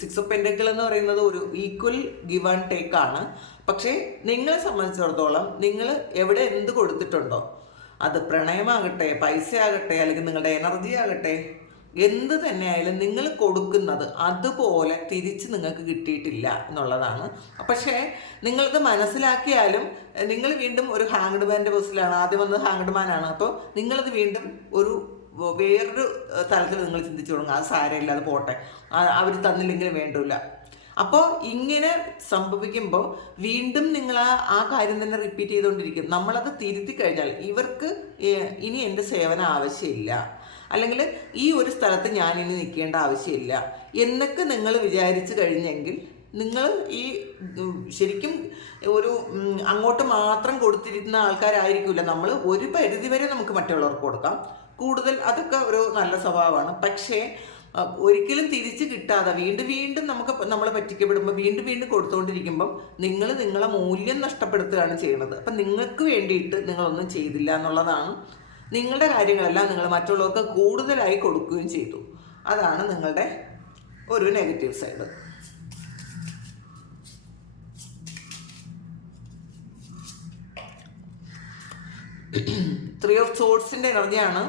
സിക്സ് ഓഫ് പെൻഡക്കിൾ എന്ന് പറയുന്നത് ഒരു ഈക്വൽ ഗിവ് ആൻഡ് ടേക്ക് ആണ്. പക്ഷേ നിങ്ങളെ സംബന്ധിച്ചിടത്തോളം നിങ്ങൾ എവിടെ എന്ത് കൊടുത്തിട്ടുണ്ടോ, അത് പ്രണയമാകട്ടെ, പൈസ ആകട്ടെ, അല്ലെങ്കിൽ നിങ്ങളുടെ എനർജി ആകട്ടെ, എന്ത് തന്നെയായാലും നിങ്ങൾ കൊടുക്കുന്നത് അതുപോലെ തിരിച്ച് നിങ്ങൾക്ക് കിട്ടിയിട്ടില്ല എന്നുള്ളതാണ്. പക്ഷേ നിങ്ങളത് മനസ്സിലാക്കിയാലും നിങ്ങൾ വീണ്ടും ഒരു ഹാങ്ഡ് മാൻ്റെ ബസ്സിലാണ്. ആദ്യം വന്നത് ഹാങ്ഡ് മാനാണ്. അപ്പോൾ നിങ്ങളത് വീണ്ടും ഒരു വേറൊരു തലത്തിൽ നിങ്ങൾ ചിന്തിച്ചു തുടങ്ങും. അത് സാരമില്ല, അത് പോട്ടെ, അവർ തന്നില്ലെങ്കിലും വേണ്ടില്ല. അപ്പോൾ ഇങ്ങനെ സംഭവിക്കുമ്പോൾ വീണ്ടും നിങ്ങൾ ആ കാര്യം തന്നെ റിപ്പീറ്റ് ചെയ്തുകൊണ്ടിരിക്കും. നമ്മളത് തിരുത്തി കഴിഞ്ഞാൽ ഇവർക്ക് ഇനി എൻ്റെ സേവനം ആവശ്യമില്ല, അല്ലെങ്കിൽ ഈ ഒരു സ്ഥലത്ത് ഞാൻ ഇനി നിൽക്കേണ്ട ആവശ്യമില്ല എന്നൊക്കെ നിങ്ങൾ വിചാരിച്ചു കഴിഞ്ഞെങ്കിൽ നിങ്ങൾ ഈ ശരിക്കും ഒരു അങ്ങോട്ട് മാത്രം കൊടുത്തിരുന്ന ആൾക്കാരായിരിക്കില്ല. നമ്മൾ ഒരു പരിധി വരെ നമുക്ക് മറ്റുള്ളവർക്ക് കൊടുക്കാം, കൂടുതൽ അതൊക്കെ ഒരു നല്ല സ്വഭാവമാണ്. പക്ഷേ ഒരിക്കലും തിരിച്ച് കിട്ടാതെ വീണ്ടും നമ്മൾ പറ്റിക്കപ്പെടുമ്പോൾ വീണ്ടും കൊടുത്തുകൊണ്ടിരിക്കുമ്പം നിങ്ങളെ മൂല്യം നഷ്ടപ്പെടുത്തുകയാണ് ചെയ്യുന്നത്. അപ്പം നിങ്ങൾക്ക് വേണ്ടിയിട്ട് നിങ്ങളൊന്നും ചെയ്തില്ല എന്നുള്ളതാണ്. നിങ്ങളുടെ കാര്യങ്ങളെല്ലാം നിങ്ങൾ മറ്റുള്ളവർക്ക് കൂടുതലായി കൊടുക്കുകയും ചെയ്തു. അതാണ് നിങ്ങളുടെ ഒരു നെഗറ്റീവ് സൈഡ്. ത്രീ ഓഫ് സോർഡ്സിൻ്റെ എനർജിയാണ്.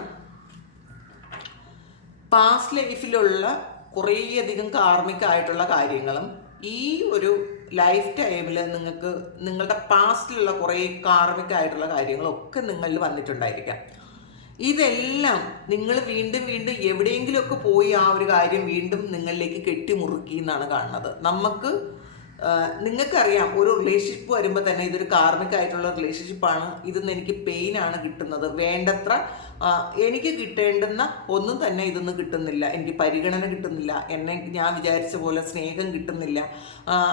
പാസ്റ്റ് ലൈഫിലുള്ള കുറേയധികം കാർമികമായിട്ടുള്ള കാര്യങ്ങളും ഈ ഒരു ലൈഫ് ടൈമിൽ നിങ്ങൾക്ക് നിങ്ങളുടെ പാസ്റ്റിലുള്ള കുറേ കാർമികമായിട്ടുള്ള കാര്യങ്ങളൊക്കെ നിങ്ങളിൽ വന്നിട്ടുണ്ടായിരിക്കാം. ഇതെല്ലാം നിങ്ങൾ വീണ്ടും എവിടെയെങ്കിലുമൊക്കെ പോയി ആ ഒരു കാര്യം വീണ്ടും നിങ്ങളിലേക്ക് കെട്ടിമുറുക്കി എന്നാണ് കാണുന്നത്. നിങ്ങൾക്കറിയാം, ഒരു റിലേഷൻഷിപ്പ് വരുമ്പോൾ തന്നെ ഇതൊരു കാർമികമായിട്ടുള്ള റിലേഷൻഷിപ്പാണ്. ഇതിന്ന് എനിക്ക് പെയിനാണ് കിട്ടുന്നത്, വേണ്ടത്ര എനിക്ക് കിട്ടേണ്ടുന്ന ഒന്നും തന്നെ ഇതൊന്നും കിട്ടുന്നില്ല, എനിക്ക് പരിഗണന കിട്ടുന്നില്ല, ഞാൻ വിചാരിച്ച പോലെ സ്നേഹം കിട്ടുന്നില്ല,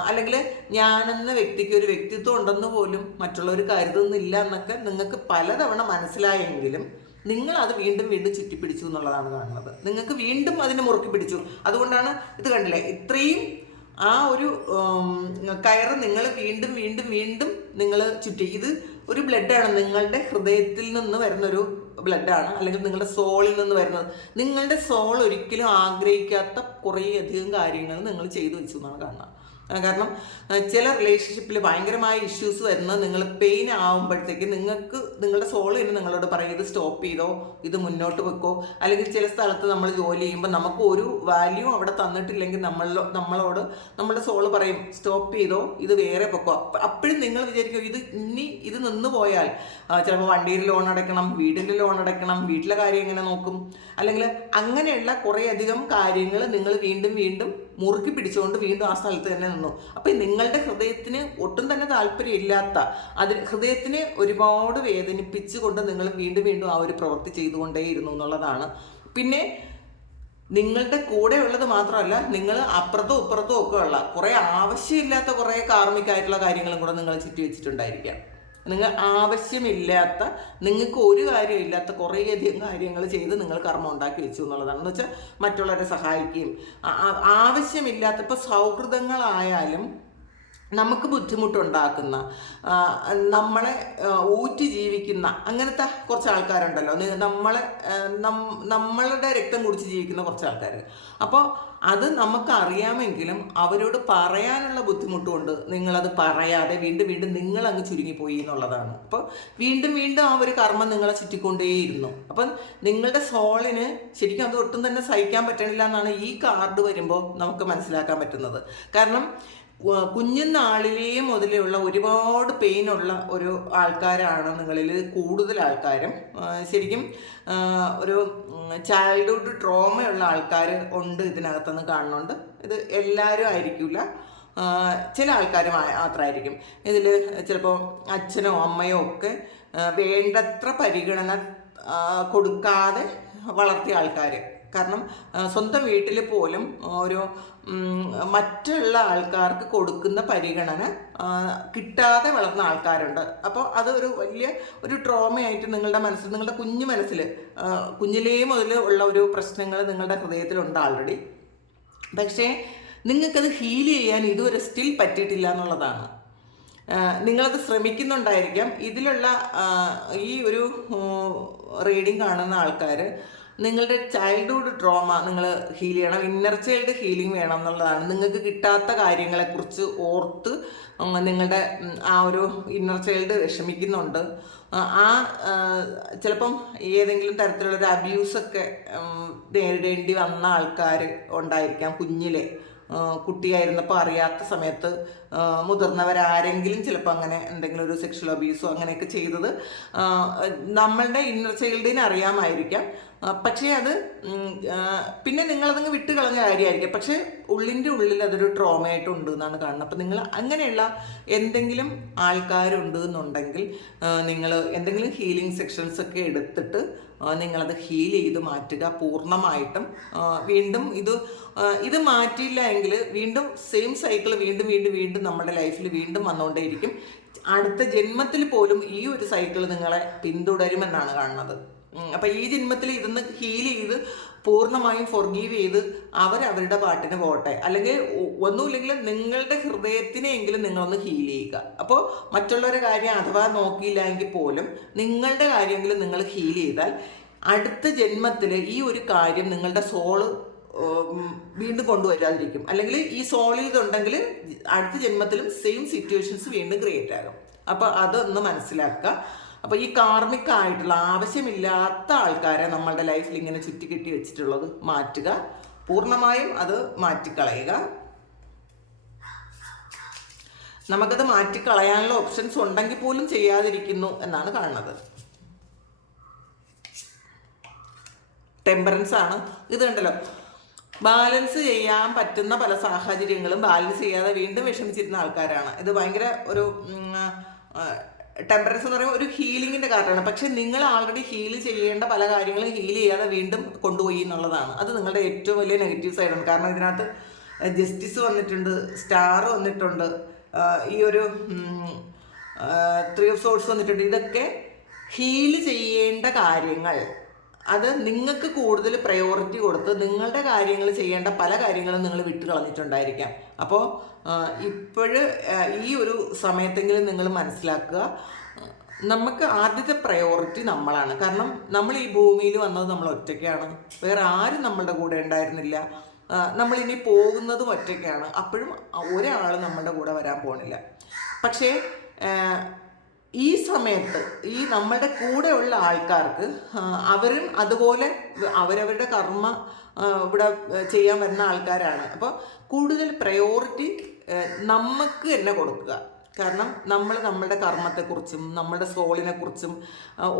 അല്ലെങ്കിൽ ഞാനെന്ന വ്യക്തിക്ക് ഒരു വ്യക്തിത്വം ഉണ്ടെന്ന് പോലും മറ്റുള്ളവർ കരുതുന്നില്ല എന്നൊക്കെ നിങ്ങൾക്ക് പലതവണ മനസ്സിലായെങ്കിലും നിങ്ങൾ അത് വീണ്ടും ചുറ്റിപ്പിടിച്ചു എന്നുള്ളതാണ് കാണുന്നത്. നിങ്ങൾക്ക് വീണ്ടും അതിനെ മുറുക്കി പിടിച്ചു. അതുകൊണ്ടാണ് ഇത് കണ്ടില്ലേ, ഇത്രയും ആ ഒരു കയറ് നിങ്ങൾ വീണ്ടും നിങ്ങൾ ചുറ്റി. ഇത് ഒരു ബ്ലഡാണ്, നിങ്ങളുടെ ഹൃദയത്തിൽ നിന്ന് വരുന്നൊരു ബ്ലഡാണ്, അല്ലെങ്കിൽ നിങ്ങളുടെ സോളിൽ നിന്ന് വരുന്നത്. നിങ്ങളുടെ സോൾ ഒരിക്കലും ആഗ്രഹിക്കാത്ത കുറേയധികം കാര്യങ്ങൾ നിങ്ങൾ ചെയ്തു വെച്ചു എന്നാണ് കാണുന്നത്. കാരണം ചില റിലേഷൻഷിപ്പിൽ ഭയങ്കരമായ ഇഷ്യൂസ് വരുന്നത് നിങ്ങൾ പെയിൻ ആകുമ്പോഴത്തേക്ക് നിങ്ങളുടെ സോൾ തന്നെ നിങ്ങളോട് പറയും ഇത് സ്റ്റോപ്പ് ചെയ്തോ, ഇത് മുന്നോട്ട് വെക്കോ. അല്ലെങ്കിൽ ചില സ്ഥലത്ത് നമ്മൾ ജോലി ചെയ്യുമ്പോൾ നമുക്ക് ഒരു വാല്യൂ അവിടെ തന്നിട്ടില്ലെങ്കിൽ നമ്മളോട് നമ്മുടെ സോള് പറയും സ്റ്റോപ്പ് ചെയ്തോ, ഇത് വേറെ പൊക്കോ. അപ്പോഴും നിങ്ങൾ വിചാരിക്കും ഇത് നിന്ന് പോയാൽ ചിലപ്പോൾ വണ്ടിയിൽ ലോൺ അടയ്ക്കണം, വീടിൻ്റെ ലോൺ അടയ്ക്കണം, വീട്ടിലെ കാര്യം എങ്ങനെ നോക്കും, അല്ലെങ്കിൽ അങ്ങനെയുള്ള കുറേയധികം കാര്യങ്ങൾ നിങ്ങൾ വീണ്ടും മുറുക്കി പിടിച്ചുകൊണ്ട് വീണ്ടും ആ സ്ഥലത്ത് തന്നെ നിന്നു. അപ്പം നിങ്ങളുടെ ഹൃദയത്തിന് ഒട്ടും തന്നെ താല്പര്യമില്ലാത്ത, ഹൃദയത്തിനെ ഒരുപാട് വേദനിപ്പിച്ചുകൊണ്ട് നിങ്ങൾ വീണ്ടും ആ ഒരു പ്രവൃത്തി ചെയ്തുകൊണ്ടേയിരുന്നു എന്നുള്ളതാണ്. പിന്നെ നിങ്ങളുടെ കൂടെ ഉള്ളത് മാത്രമല്ല, നിങ്ങൾ അപ്പുറത്തും ഇപ്പുറത്തും ഒക്കെ ഉള്ള കുറേ ആവശ്യമില്ലാത്ത കുറേ കാർമികമായിട്ടുള്ള കാര്യങ്ങളും കൂടെ നിങ്ങൾ ചുറ്റി വെച്ചിട്ടുണ്ടായിരിക്കാം. നിങ്ങൾ ആവശ്യമില്ലാത്ത, നിങ്ങൾക്ക് ഒരു കാര്യമില്ലാത്ത കുറേയധികം കാര്യങ്ങൾ ചെയ്ത് നിങ്ങൾ കർമ്മം ഉണ്ടാക്കി വെച്ചു എന്നുള്ളതാണ്. എന്ന് വെച്ചാൽ മറ്റുള്ളവരെ സഹായിക്കുകയും ആവശ്യമില്ലാത്ത, ഇപ്പോൾ സൗഹൃദങ്ങളായാലും നമുക്ക് ബുദ്ധിമുട്ടുണ്ടാക്കുന്ന, നമ്മളെ ഊറ്റി ജീവിക്കുന്ന അങ്ങനത്തെ കുറച്ച് ആൾക്കാരുണ്ടല്ലോ, നമ്മളുടെ രക്തം കുടിച്ച് ജീവിക്കുന്ന കുറച്ച് ആൾക്കാർ. അപ്പോൾ അത് നമുക്കറിയാമെങ്കിലും അവരോട് പറയാനുള്ള ബുദ്ധിമുട്ടുകൊണ്ട് നിങ്ങളത് പറയാതെ വീണ്ടും വീണ്ടും നിങ്ങളങ്ങ് ചുരുങ്ങിപ്പോയി എന്നുള്ളതാണ്. അപ്പോൾ വീണ്ടും വീണ്ടും ആ ഒരു കർമ്മം നിങ്ങളെ ചുറ്റിക്കൊണ്ടേയിരുന്നു. അപ്പം നിങ്ങളുടെ സോളിന് ശരിക്കും അത് ഒട്ടും തന്നെ സഹിക്കാൻ പറ്റണില്ല എന്നാണ് ഈ കാർഡ് വരുമ്പോൾ നമുക്ക് മനസ്സിലാക്കാൻ പറ്റുന്നത്. കാരണം കുഞ്ഞുനാളിലേ മുതലുള്ള ഒരുപാട് പെയിനുള്ള ഒരു ആൾക്കാരാണ് നിങ്ങളിൽ കൂടുതൽ ആൾക്കാരും. ശരിക്കും ഒരു ചൈൽഡ്ഹുഡ് ട്രോമയുള്ള ആൾക്കാർ ഉണ്ട് ഇതിനകത്തുനിന്ന് കാണുന്നുണ്ട്. ഇത് എല്ലാവരും ആയിരിക്കില്ല, ചില ആൾക്കാർ മാത്രമായിരിക്കും. ഇതിൽ ചിലപ്പോൾ അച്ഛനോ അമ്മയോ ഒക്കെ വേണ്ടത്ര പരിഗണന കൊടുക്കാതെ വളർത്തിയ ആൾക്കാർ. കാരണം സ്വന്തം വീട്ടിൽ പോലും ഒരു മറ്റുള്ള ആൾക്കാർക്ക് കൊടുക്കുന്ന പരിഗണന കിട്ടാതെ വളർന്ന ആൾക്കാരുണ്ട്. അപ്പോൾ അത് ഒരു വലിയ ഒരു ട്രോമയായിട്ട് നിങ്ങളുടെ മനസ്സിൽ, നിങ്ങളുടെ കുഞ്ഞു മനസ്സിൽ കുഞ്ഞിലേ മുതൽ ഉള്ള ഒരു പ്രശ്നങ്ങൾ നിങ്ങളുടെ ഹൃദയത്തിലുണ്ട് ആൾറെഡി. പക്ഷേ നിങ്ങൾക്കത് ഹീൽ ചെയ്യാൻ ഇതുവരെ സ്റ്റിൽ പറ്റിയിട്ടില്ല എന്നുള്ളതാണ്. നിങ്ങളത് ശ്രമിക്കുന്നുണ്ടായിരിക്കാം. ഇതിലുള്ള ഈ ഒരു റീഡിങ് കാണുന്ന ആൾക്കാർ നിങ്ങളുടെ ചൈൽഡ്ഹുഡ് ട്രോമ നിങ്ങൾ ഹീൽ ചെയ്യണം, ഇന്നർ ചൈൽഡ് ഹീലിംഗ് വേണം എന്നുള്ളതാണ്. നിങ്ങൾക്ക് കിട്ടാത്ത കാര്യങ്ങളെക്കുറിച്ച് ഓർത്ത് നിങ്ങളുടെ ആ ഒരു ഇന്നർ ചൈൽഡ് വിഷമിക്കുന്നുണ്ട്. ചിലപ്പം ഏതെങ്കിലും തരത്തിലുള്ളൊരു അബ്യൂസൊക്കെ നേരിടേണ്ടി വന്ന ആൾക്കാർ ഉണ്ടായിരിക്കാം. കുഞ്ഞിലെ കുട്ടിയായിരുന്നപ്പോൾ അറിയാത്ത സമയത്ത് മുതിർന്നവരാരെങ്കിലും ചിലപ്പോൾ അങ്ങനെ എന്തെങ്കിലും ഒരു സെക്ഷൽ അബ്യൂസോ അങ്ങനെയൊക്കെ ചെയ്തത് നമ്മളുടെ ഇന്നർ ചൈൽഡിന് അറിയാമായിരിക്കാം. പക്ഷേ അത് പിന്നെ നിങ്ങളതങ്ങ് വിട്ട് കളഞ്ഞ കാര്യമായിരിക്കും. പക്ഷേ ഉള്ളിൻ്റെ ഉള്ളിൽ അതൊരു ട്രോമയായിട്ടുണ്ട് എന്നാണ് കാണുന്നത്. അപ്പം നിങ്ങൾ അങ്ങനെയുള്ള എന്തെങ്കിലും ആൾക്കാരുണ്ട് എന്നുണ്ടെങ്കിൽ നിങ്ങൾ എന്തെങ്കിലും ഹീലിംഗ് സെക്ഷൻസ് ഒക്കെ എടുത്തിട്ട് നിങ്ങളത് ഹീൽ ചെയ്ത് മാറ്റുക പൂർണ്ണമായിട്ടും. വീണ്ടും ഇത് മാറ്റിയില്ല എങ്കിൽ വീണ്ടും സെയിം സൈക്കിൾ വീണ്ടും വീണ്ടും വീണ്ടും നമ്മുടെ ലൈഫിൽ വീണ്ടും വന്നുകൊണ്ടേയിരിക്കും. അടുത്ത ജന്മത്തിൽ പോലും ഈ ഒരു സൈക്കിൾ നിങ്ങളെ പിന്തുടരുമെന്നാണ് കാണുന്നത്. അപ്പം ഈ ജന്മത്തിൽ ഇരുന്ന് ഹീൽ ചെയ്ത് പൂർണ്ണമായും ഫോർഗീവ് ചെയ്ത് അവരവരുടെ പാട്ടിന് പോട്ടെ. അല്ലെങ്കിൽ ഒന്നുമില്ലെങ്കിൽ നിങ്ങളുടെ ഹൃദയത്തിനെങ്കിലും നിങ്ങളൊന്ന് ഹീൽ ചെയ്യുക. അപ്പോൾ മറ്റുള്ളവരുടെ കാര്യം അഥവാ നോക്കിയില്ല എങ്കിൽ പോലും നിങ്ങളുടെ കാര്യമെങ്കിലും നിങ്ങൾ ഹീൽ ചെയ്താൽ അടുത്ത ജന്മത്തിൽ ഈ ഒരു കാര്യം നിങ്ങളുടെ സോള് വീണ്ടും കൊണ്ടുവരാതിരിക്കും. അല്ലെങ്കിൽ ഈ സോളിൽ ഇതുണ്ടെങ്കിൽ അടുത്ത ജന്മത്തിലും സെയിം സിറ്റുവേഷൻസ് വീണ്ടും ക്രിയേറ്റ് ആകും. അപ്പോൾ അതൊന്ന് മനസ്സിലാക്കുക. അപ്പോൾ ഈ കാർമികമായിട്ടുള്ള ആവശ്യമില്ലാത്ത ആൾക്കാരെ നമ്മളുടെ ലൈഫിൽ ഇങ്ങനെ ചുറ്റിക്കെട്ടി വെച്ചിട്ടുള്ളത് മാറ്റുക, പൂർണ്ണമായും അത് മാറ്റിക്കളയുക. നമുക്കത് മാറ്റിക്കളയാനുള്ള ഓപ്ഷൻസ് ഉണ്ടെങ്കിൽ പോലും ചെയ്യാതിരിക്കുന്നു എന്നാണ് കാണുന്നത്. ടെമ്പറൻസ് ആണ് ഇത്. കണ്ടല്ലോ, ബാലൻസ് ചെയ്യാൻ പറ്റുന്ന പല സാഹചര്യങ്ങളും ബാലൻസ് ചെയ്യാതെ വീണ്ടും വിഷമിച്ചിരുന്ന ആൾക്കാരാണ്. ഇത് ഭയങ്കര ഒരു ടെമ്പറൻസ് എന്ന് പറയുമ്പോൾ ഒരു ഹീലിങ്ങിൻ്റെ കാരണമാണ്. പക്ഷെ നിങ്ങൾ ആൾറെഡി ഹീൽ ചെയ്യേണ്ട പല കാര്യങ്ങളും ഹീൽ ചെയ്യാതെ വീണ്ടും കൊണ്ടുപോയി എന്നുള്ളതാണ്. അത് നിങ്ങളുടെ ഏറ്റവും വലിയ നെഗറ്റീവ് സൈഡാണ്. കാരണം ഇതിനകത്ത് ജസ്റ്റിസ് വന്നിട്ടുണ്ട്, സ്റ്റാർ വന്നിട്ടുണ്ട്, ഈ ഒരു 3 of Swords വന്നിട്ടുണ്ട്. ഇതൊക്കെ ഹീൽ ചെയ്യേണ്ട കാര്യങ്ങൾ. അത് നിങ്ങൾക്ക് കൂടുതൽ പ്രയോറിറ്റി കൊടുത്ത് നിങ്ങളുടെ കാര്യങ്ങൾ ചെയ്യേണ്ട പല കാര്യങ്ങളും നിങ്ങൾ വിട്ട് കളഞ്ഞിട്ടുണ്ടായിരിക്കാം. അപ്പോൾ ഇപ്പോഴ് ഈ ഒരു സമയത്തെങ്കിലും നിങ്ങൾ മനസ്സിലാക്കുക, നമുക്ക് ആദ്യത്തെ പ്രയോറിറ്റി നമ്മളാണ്. കാരണം നമ്മൾ ഈ ഭൂമിയിൽ വന്നത് നമ്മൾ ഒറ്റയ്ക്കാണ്, വേറെ ആരും നമ്മളുടെ കൂടെ ഉണ്ടായിരുന്നില്ല. നമ്മളിനി പോകുന്നതും ഒറ്റയ്ക്കാണ്. അപ്പോഴും ഒരാൾ നമ്മളുടെ കൂടെ വരാൻ പോണില്ല. പക്ഷേ ഈ സമയത്ത് ഈ നമ്മളുടെ കൂടെയുള്ള ആൾക്കാർക്ക് അവരും അതുപോലെ അവരവരുടെ കർമ്മ ഇവിടെ ചെയ്യാൻ വരുന്ന ആൾക്കാരാണ്. അപ്പോൾ കൂടുതൽ പ്രയോറിറ്റി നമുക്ക് തന്നെ കൊടുക്കുക. കാരണം നമ്മൾ നമ്മളുടെ കർമ്മത്തെക്കുറിച്ചും നമ്മളുടെ സോളിനെക്കുറിച്ചും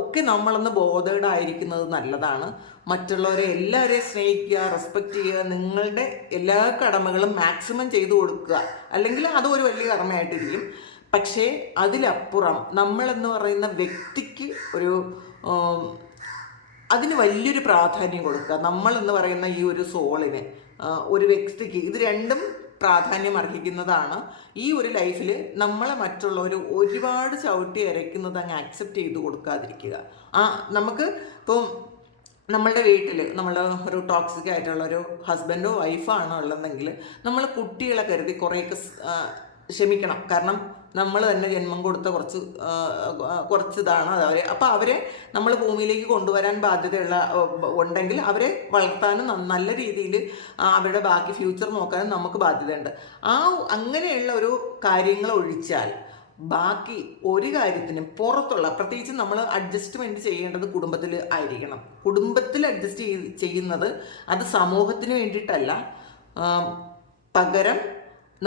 ഒക്കെ നമ്മളൊന്ന് ബോധേഡായിരിക്കുന്നത് നല്ലതാണ്. മറ്റുള്ളവരെ എല്ലാവരെയും സ്നേഹിക്കുക, റെസ്പെക്റ്റ് ചെയ്യുക, നിങ്ങളുടെ എല്ലാ കടമകളും മാക്സിമം ചെയ്തു കൊടുക്കുക. അല്ലെങ്കിൽ അതും ഒരു വലിയ കർമ്മയായിട്ടിരിക്കും. പക്ഷേ അതിലപ്പുറം നമ്മളെന്ന് പറയുന്ന വ്യക്തിക്ക് ഒരു അതിന് വലിയൊരു പ്രാധാന്യം കൊടുക്കുക. നമ്മൾ എന്ന് പറയുന്ന ഈ ഒരു സോളിന്, ഒരു വ്യക്തിക്ക്, ഇത് രണ്ടും പ്രാധാന്യം അർഹിക്കുന്നതാണ്. ഈ ഒരു ലൈഫിൽ നമ്മളെ മറ്റുള്ളവർ ഒരുപാട് ചവിട്ടി അരയ്ക്കുന്നത് അങ്ങ് ആക്സെപ്റ്റ് ചെയ്ത് കൊടുക്കാതിരിക്കുക. നമുക്ക് ഇപ്പം നമ്മളുടെ വീട്ടിൽ നമ്മൾ ഒരു ടോക്സിക് ആയിട്ടുള്ള ഒരു ഹസ്ബൻഡോ വൈഫാണോ ഉള്ളതെങ്കിൽ നമ്മൾ കുട്ടികളെ കരുതി കുറേയൊക്കെ ക്ഷമിക്കണം. കാരണം നമ്മൾ തന്നെ ജന്മം കൊടുത്ത കുറച്ച് ഇതാണ് അത് അവർ. അപ്പോൾ അവരെ നമ്മൾ ഭൂമിയിലേക്ക് കൊണ്ടുവരാൻ ബാധ്യതയുള്ള ഉണ്ടെങ്കിൽ അവരെ വളർത്താനും നല്ല രീതിയിൽ അവരുടെ ബാക്കി ഫ്യൂച്ചർ നോക്കാനും നമുക്ക് ബാധ്യതയുണ്ട്. അങ്ങനെയുള്ള ഒരു കാര്യങ്ങൾ ഒഴിച്ചാൽ ബാക്കി ഒരു കാര്യത്തിനും പുറത്തുള്ള, പ്രത്യേകിച്ച് നമ്മൾ അഡ്ജസ്റ്റ്മെൻറ്റ് ചെയ്യേണ്ടത് കുടുംബത്തിൽ ആയിരിക്കണം. കുടുംബത്തിൽ അഡ്ജസ്റ്റ് ചെയ്യുന്നത് അത് സമൂഹത്തിന് വേണ്ടിയിട്ടല്ല, പകരം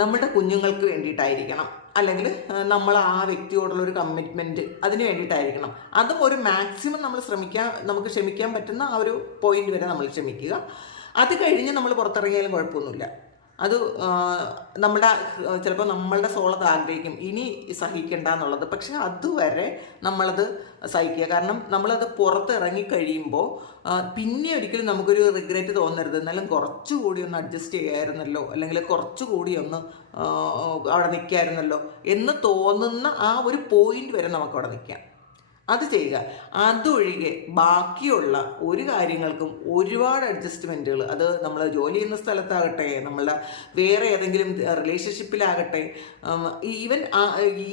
നമ്മുടെ കുഞ്ഞുങ്ങൾക്ക് വേണ്ടിയിട്ടായിരിക്കണം. അല്ലെങ്കിൽ നമ്മൾ ആ വ്യക്തിയോടുള്ളൊരു കമ്മിറ്റ്മെൻറ്റ് അതിന് വേണ്ടിയിട്ടായിരിക്കണം. അതും ഒരു മാക്സിമം നമ്മൾ നമുക്ക് ക്ഷമിക്കാൻ പറ്റുന്ന ആ ഒരു പോയിന്റ് വരെ നമ്മൾ ക്ഷമിക്കുക. അത് കഴിഞ്ഞ് നമ്മൾ പുറത്തിറങ്ങിയാലും കുഴപ്പമൊന്നുമില്ല. അത് ചിലപ്പോൾ നമ്മളുടെ സോളത് ആഗ്രഹിക്കും ഇനി സഹിക്കേണ്ട എന്നുള്ളത്. പക്ഷെ അതുവരെ നമ്മളത് സഹിക്കുക. കാരണം നമ്മളത് പുറത്തിറങ്ങി കഴിയുമ്പോൾ പിന്നെ ഒരിക്കലും നമുക്കൊരു റിഗ്രറ്റ് തോന്നരുത്, എന്നാലും കുറച്ചുകൂടി ഒന്ന് അഡ്ജസ്റ്റ് ചെയ്യാമായിരുന്നല്ലോ, അല്ലെങ്കിൽ കുറച്ചുകൂടി ഒന്ന് അവിടെ നിൽക്കാമായിരുന്നല്ലോ എന്ന് തോന്നുന്ന ആ ഒരു പോയിന്റ് വരെ നമുക്കവിടെ നിൽക്കാം. അത് ചെയ്യുക. അതൊഴികെ ബാക്കിയുള്ള ഒരു കാര്യങ്ങൾക്കും ഒരുപാട് അഡ്ജസ്റ്റ്മെൻറ്റുകൾ, അത് നമ്മൾ ജോലി ചെയ്യുന്ന സ്ഥലത്താകട്ടെ, നമ്മളുടെ വേറെ ഏതെങ്കിലും റിലേഷൻഷിപ്പിലാകട്ടെ,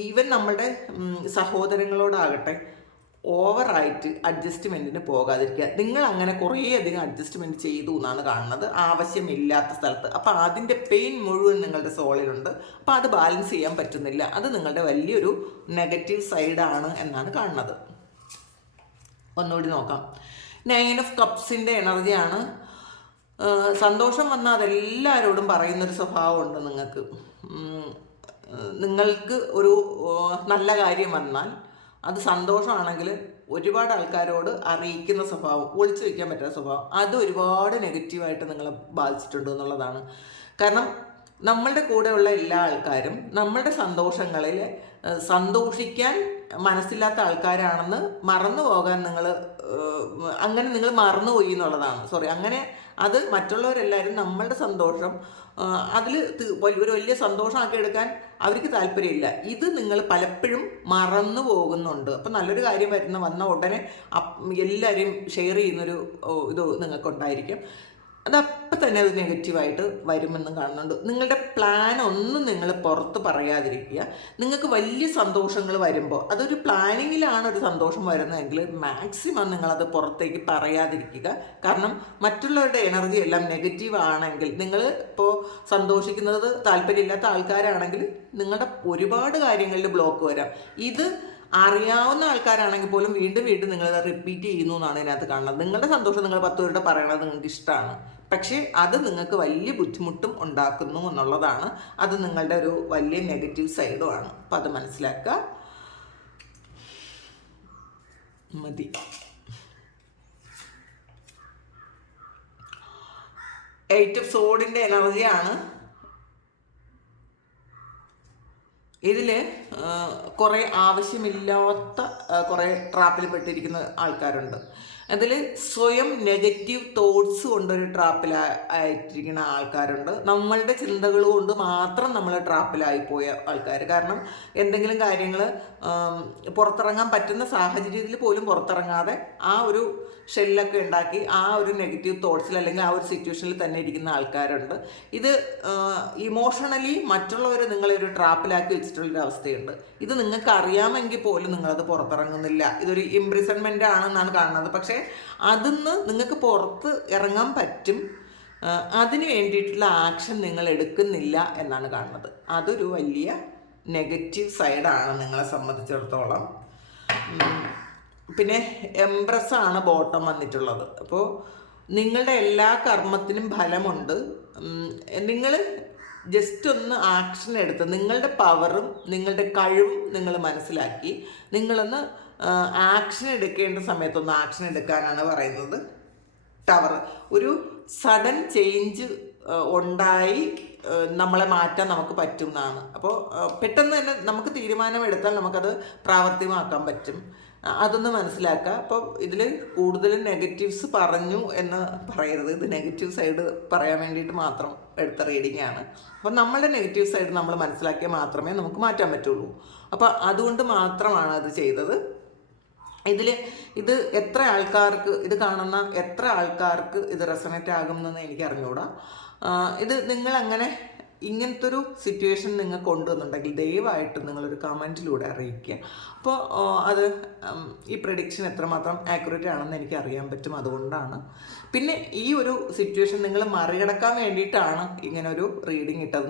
ഈവൻ നമ്മളുടെ സഹോദരങ്ങളോടാകട്ടെ, ഓവറായിട്ട് അഡ്ജസ്റ്റ്മെൻറ്റിന് പോകാതിരിക്കുക. നിങ്ങൾ അങ്ങനെ കുറേയധികം അഡ്ജസ്റ്റ്മെൻറ്റ് ചെയ്തു എന്നാണ് കാണുന്നത് ആവശ്യമില്ലാത്ത സ്ഥലത്ത്. അപ്പോൾ അതിൻ്റെ പെയിൻ മുഴുവൻ നിങ്ങളുടെ സോളിലുണ്ട്. അപ്പോൾ അത് ബാലൻസ് ചെയ്യാൻ പറ്റുന്നില്ല. അത് നിങ്ങളുടെ വലിയൊരു നെഗറ്റീവ് സൈഡാണ് എന്നാണ് കാണുന്നത്. ഒന്നുകൂടി നോക്കാം. 9 ഓഫ് കപ്സിൻ്റെ എനർജിയാണ്. സന്തോഷം വന്നാൽ അതെല്ലാവരോടും പറയുന്നൊരു സ്വഭാവമുണ്ട് നിങ്ങൾക്ക്. നിങ്ങൾക്ക് ഒരു നല്ല കാര്യം വന്നാൽ അത് സന്തോഷമാണെങ്കിൽ ഒരുപാട് ആൾക്കാരോട് അറിയിക്കുന്ന സ്വഭാവം, ഒളിച്ചു വയ്ക്കാൻ പറ്റുന്ന സ്വഭാവം, അത് ഒരുപാട് നെഗറ്റീവായിട്ട് നിങ്ങളെ ബാധിച്ചിട്ടുണ്ട് എന്നുള്ളതാണ്. കാരണം നമ്മളുടെ കൂടെയുള്ള എല്ലാ ആൾക്കാരും നമ്മളുടെ സന്തോഷങ്ങളിൽ സന്തോഷിക്കാൻ മനസ്സില്ലാത്ത ആൾക്കാരാണെന്ന് മറന്നു പോകാൻ അങ്ങനെ നിങ്ങൾ മറന്നുപോയി എന്നുള്ളതാണ്. അങ്ങനെ അത് മറ്റുള്ളവരെല്ലാവരും നമ്മളുടെ സന്തോഷം അതിൽ ഒരു വലിയ സന്തോഷമാക്കി എടുക്കാൻ അവർക്ക് താല്പര്യമില്ല. ഇത് നിങ്ങൾ പലപ്പോഴും മറന്നു പോകുന്നുണ്ട്. അപ്പം നല്ലൊരു കാര്യം വന്ന ഉടനെ എല്ലാവരും ഷെയർ ചെയ്യുന്നൊരു ഇത് നിങ്ങൾക്കുണ്ടായിരിക്കും. അതപ്പം തന്നെ അത് നെഗറ്റീവായിട്ട് വരുമെന്നും കാണുന്നുണ്ട്. നിങ്ങളുടെ പ്ലാൻ ഒന്നും നിങ്ങൾ പുറത്ത് പറയാതിരിക്കുക. നിങ്ങൾക്ക് വലിയ സന്തോഷങ്ങൾ വരുമ്പോൾ, അതൊരു പ്ലാനിങ്ങിലാണ് ഒരു സന്തോഷം വരുന്നതെങ്കിൽ മാക്സിമം നിങ്ങളത് പുറത്തേക്ക് പറയാതിരിക്കുക. കാരണം മറ്റുള്ളവരുടെ എനർജി എല്ലാം നെഗറ്റീവ് ആണെങ്കിൽ, നിങ്ങൾ ഇപ്പോൾ സന്തോഷിക്കുന്നത് താല്പര്യമില്ലാത്ത ആൾക്കാരാണെങ്കിൽ നിങ്ങളുടെ ഒരുപാട് കാര്യങ്ങളിൽ ബ്ലോക്ക് വരാം. ഇത് അറിയാവുന്ന ആൾക്കാരാണെങ്കിൽ പോലും വീണ്ടും വീണ്ടും നിങ്ങളത് റിപ്പീറ്റ് ചെയ്യുന്നു എന്നാണ് ഇതിനകത്ത് കാണുന്നത്. നിങ്ങളുടെ സന്തോഷം നിങ്ങൾ 10 പേരുടെ പറയണത് നിങ്ങൾക്ക് ഇഷ്ടമാണ്, പക്ഷേ അത് നിങ്ങൾക്ക് വലിയ ബുദ്ധിമുട്ടും ഉണ്ടാക്കുന്നു എന്നുള്ളതാണ്. അത് നിങ്ങളുടെ ഒരു വലിയ നെഗറ്റീവ് സൈഡുമാണ്. അപ്പം അത് മനസ്സിലാക്കുക. മതി. 8 ഓഫ് സോഡിൻ്റെ എനർജിയാണ്. ഇതിൽ കുറേ ആവശ്യമില്ലാത്ത കുറേ ട്രാപ്പിൽ പെട്ടിരിക്കുന്ന ആൾക്കാരുണ്ട്. അതിൽ സ്വയം നെഗറ്റീവ് തോട്ട്സ് കൊണ്ടൊരു ട്രാപ്പിലായിട്ടിരിക്കുന്ന ആൾക്കാരുണ്ട്. നമ്മളുടെ ചിന്തകൾ കൊണ്ട് മാത്രം നമ്മൾ ട്രാപ്പിലായിപ്പോയ ആൾക്കാർ. കാരണം എന്തെങ്കിലും കാര്യങ്ങൾ പുറത്തിറങ്ങാൻ പറ്റുന്ന സാഹചര്യത്തിൽ പോലും പുറത്തിറങ്ങാതെ ആ ഒരു ഷെല്ലൊക്കെ ഉണ്ടാക്കി ആ ഒരു നെഗറ്റീവ് തോട്ട്സിൽ അല്ലെങ്കിൽ ആ ഒരു സിറ്റുവേഷനിൽ തന്നെ ഇരിക്കുന്ന ആൾക്കാരുണ്ട്. ഇത് ഇമോഷണലി മറ്റുള്ളവർ നിങ്ങളെ ഒരു ട്രാപ്പിലാക്കി വെച്ചിട്ടുള്ളൊരു അവസ്ഥയുണ്ട്. ഇത് നിങ്ങൾക്ക് അറിയാമെങ്കിൽ പോലും നിങ്ങളത് പുറത്തിറങ്ങുന്നില്ല. ഇതൊരു ഇംപ്രിസൺമെൻ്റ് ആണെന്നാണ് കാണുന്നത്. പക്ഷേ അതിന്ന് നിങ്ങൾക്ക് പുറത്ത് ഇറങ്ങാൻ പറ്റും. അതിന് വേണ്ടിയിട്ടുള്ള ആക്ഷൻ നിങ്ങൾ എടുക്കുന്നില്ല എന്നാണ് കാണുന്നത്. അതൊരു വലിയ നെഗറ്റീവ് സൈഡാണ് നിങ്ങളെ സംബന്ധിച്ചിടത്തോളം. പിന്നെ എംപ്രസ്സാണ് ബോട്ടം വന്നിട്ടുള്ളത്. അപ്പോൾ നിങ്ങളുടെ എല്ലാ കർമ്മത്തിനും ഫലമുണ്ട്. നിങ്ങൾ ജസ്റ്റ് ഒന്ന് ആക്ഷൻ എടുത്ത് നിങ്ങളുടെ പവറും നിങ്ങളുടെ കഴിവും നിങ്ങൾ മനസ്സിലാക്കി നിങ്ങളൊന്ന് ആക്ഷൻ എടുക്കേണ്ട സമയത്തൊന്ന് ആക്ഷൻ എടുക്കാനാണ് പറയുന്നത്. ടവർ ഒരു സഡൻ ചേഞ്ച് ഉണ്ടായി നമ്മളെ മാറ്റാൻ നമുക്ക് പറ്റും എന്നാണ്. അപ്പോൾ പെട്ടെന്ന് തന്നെ നമുക്ക് തീരുമാനം എടുത്താൽ നമുക്കത് പ്രാവർത്തികമാക്കാൻ പറ്റും. അതൊന്ന് മനസ്സിലാക്കുക. അപ്പോൾ ഇതിൽ കൂടുതലും നെഗറ്റീവ്സ് പറഞ്ഞു എന്ന് പറയരുത്. ഇത് നെഗറ്റീവ് സൈഡ് പറയാൻ വേണ്ടിയിട്ട് മാത്രം എടുത്ത റീഡിംഗ് ആണ്. അപ്പോൾ നമ്മളുടെ നെഗറ്റീവ് സൈഡ് നമ്മൾ മനസ്സിലാക്കിയാൽ മാത്രമേ നമുക്ക് മാറ്റാൻ പറ്റുള്ളൂ. അപ്പോൾ അതുകൊണ്ട് മാത്രമാണ് അത് ചെയ്തത്. ഇത് എത്ര ആൾക്കാർക്ക്, ഇത് കാണുന്ന എത്ര ആൾക്കാർക്ക് ഇത് റെസണേറ്റ് ആകുമെന്ന് എനിക്ക് അറിഞ്ഞുകൂടാ. ഇത് നിങ്ങളങ്ങനെ ഇങ്ങനത്തെ ഒരു സിറ്റുവേഷൻ നിങ്ങൾ കൊണ്ടുവന്നുണ്ടെങ്കിൽ ദയവായിട്ട് നിങ്ങളൊരു കമൻറ്റിലൂടെ അറിയിക്കുക. അപ്പോൾ അത് ഈ പ്രഡിക്ഷൻ എത്രമാത്രം ആക്യുറേറ്റ് ആണെന്ന് എനിക്ക് അറിയാൻ പറ്റും. അതുകൊണ്ടാണ്. പിന്നെ ഈ ഒരു സിറ്റുവേഷൻ നിങ്ങൾ മറികടക്കാൻ വേണ്ടിയിട്ടാണ് ഇങ്ങനെ ഒരു റീഡിങ് ഇട്ടത്.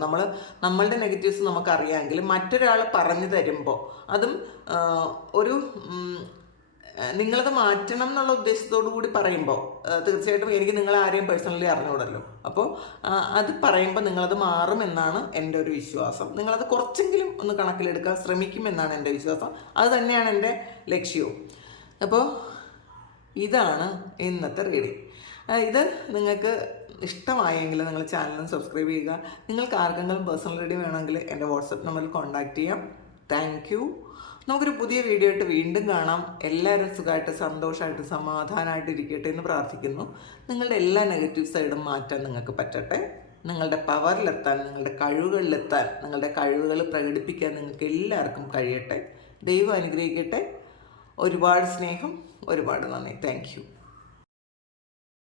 നമ്മളുടെ നെഗറ്റീവ്സ് നമുക്കറിയാമെങ്കിൽ മറ്റൊരാൾ പറഞ്ഞു തരുമ്പോൾ അതും ഒരു നിങ്ങളത് മാറ്റണം എന്നുള്ള ഉദ്ദേശത്തോടു കൂടി പറയുമ്പോൾ തീർച്ചയായിട്ടും എനിക്ക് നിങ്ങളെ ആരെയും പേഴ്സണലി അറിഞ്ഞൂടല്ലോ. അപ്പോൾ അത് പറയുമ്പോൾ നിങ്ങളത് മാറുമെന്നാണ് എൻ്റെ ഒരു വിശ്വാസം. നിങ്ങളത് കുറച്ചെങ്കിലും ഒന്ന് കണക്കിലെടുക്കാൻ ശ്രമിക്കുമെന്നാണ് എൻ്റെ വിശ്വാസം. അത് തന്നെയാണ് എൻ്റെ ലക്ഷ്യവും. അപ്പോൾ ഇതാണ് ഇന്നത്തെ റീഡിങ്. ഇത് നിങ്ങൾക്ക് ഇഷ്ടമായെങ്കിൽ നിങ്ങൾ ചാനലിന് സബ്സ്ക്രൈബ് ചെയ്യുക. നിങ്ങൾക്ക് ആർക്കെങ്കിലും പേഴ്സണൽ റീഡിങ് വേണമെങ്കിൽ എൻ്റെ വാട്സപ്പ് നമ്പറിൽ കോൺടാക്റ്റ് ചെയ്യാം. Thank you. നമുക്കൊരു പുതിയ വീഡിയോ ആയിട്ട് വീണ്ടും കാണാം. എല്ലാവരും സുഖമായിട്ട് സന്തോഷമായിട്ട് സമാധാനമായിട്ട് ഇരിക്കട്ടെ എന്ന് പ്രാർത്ഥിക്കുന്നു. നിങ്ങളുടെ എല്ലാ നെഗറ്റീവ് സൈഡും മാറ്റാൻ നിങ്ങൾക്ക് പറ്റട്ടെ. നിങ്ങളുടെ പവറിലെത്താൻ, നിങ്ങളുടെ കഴിവുകളിലെത്താൻ, നിങ്ങളുടെ കഴിവുകൾ പ്രകടിപ്പിക്കാൻ നിങ്ങൾക്ക് എല്ലാവർക്കും കഴിയട്ടെ. ദൈവം അനുഗ്രഹിക്കട്ടെ. ഒരുപാട് സ്നേഹം, ഒരുപാട് നന്ദി. Thank you.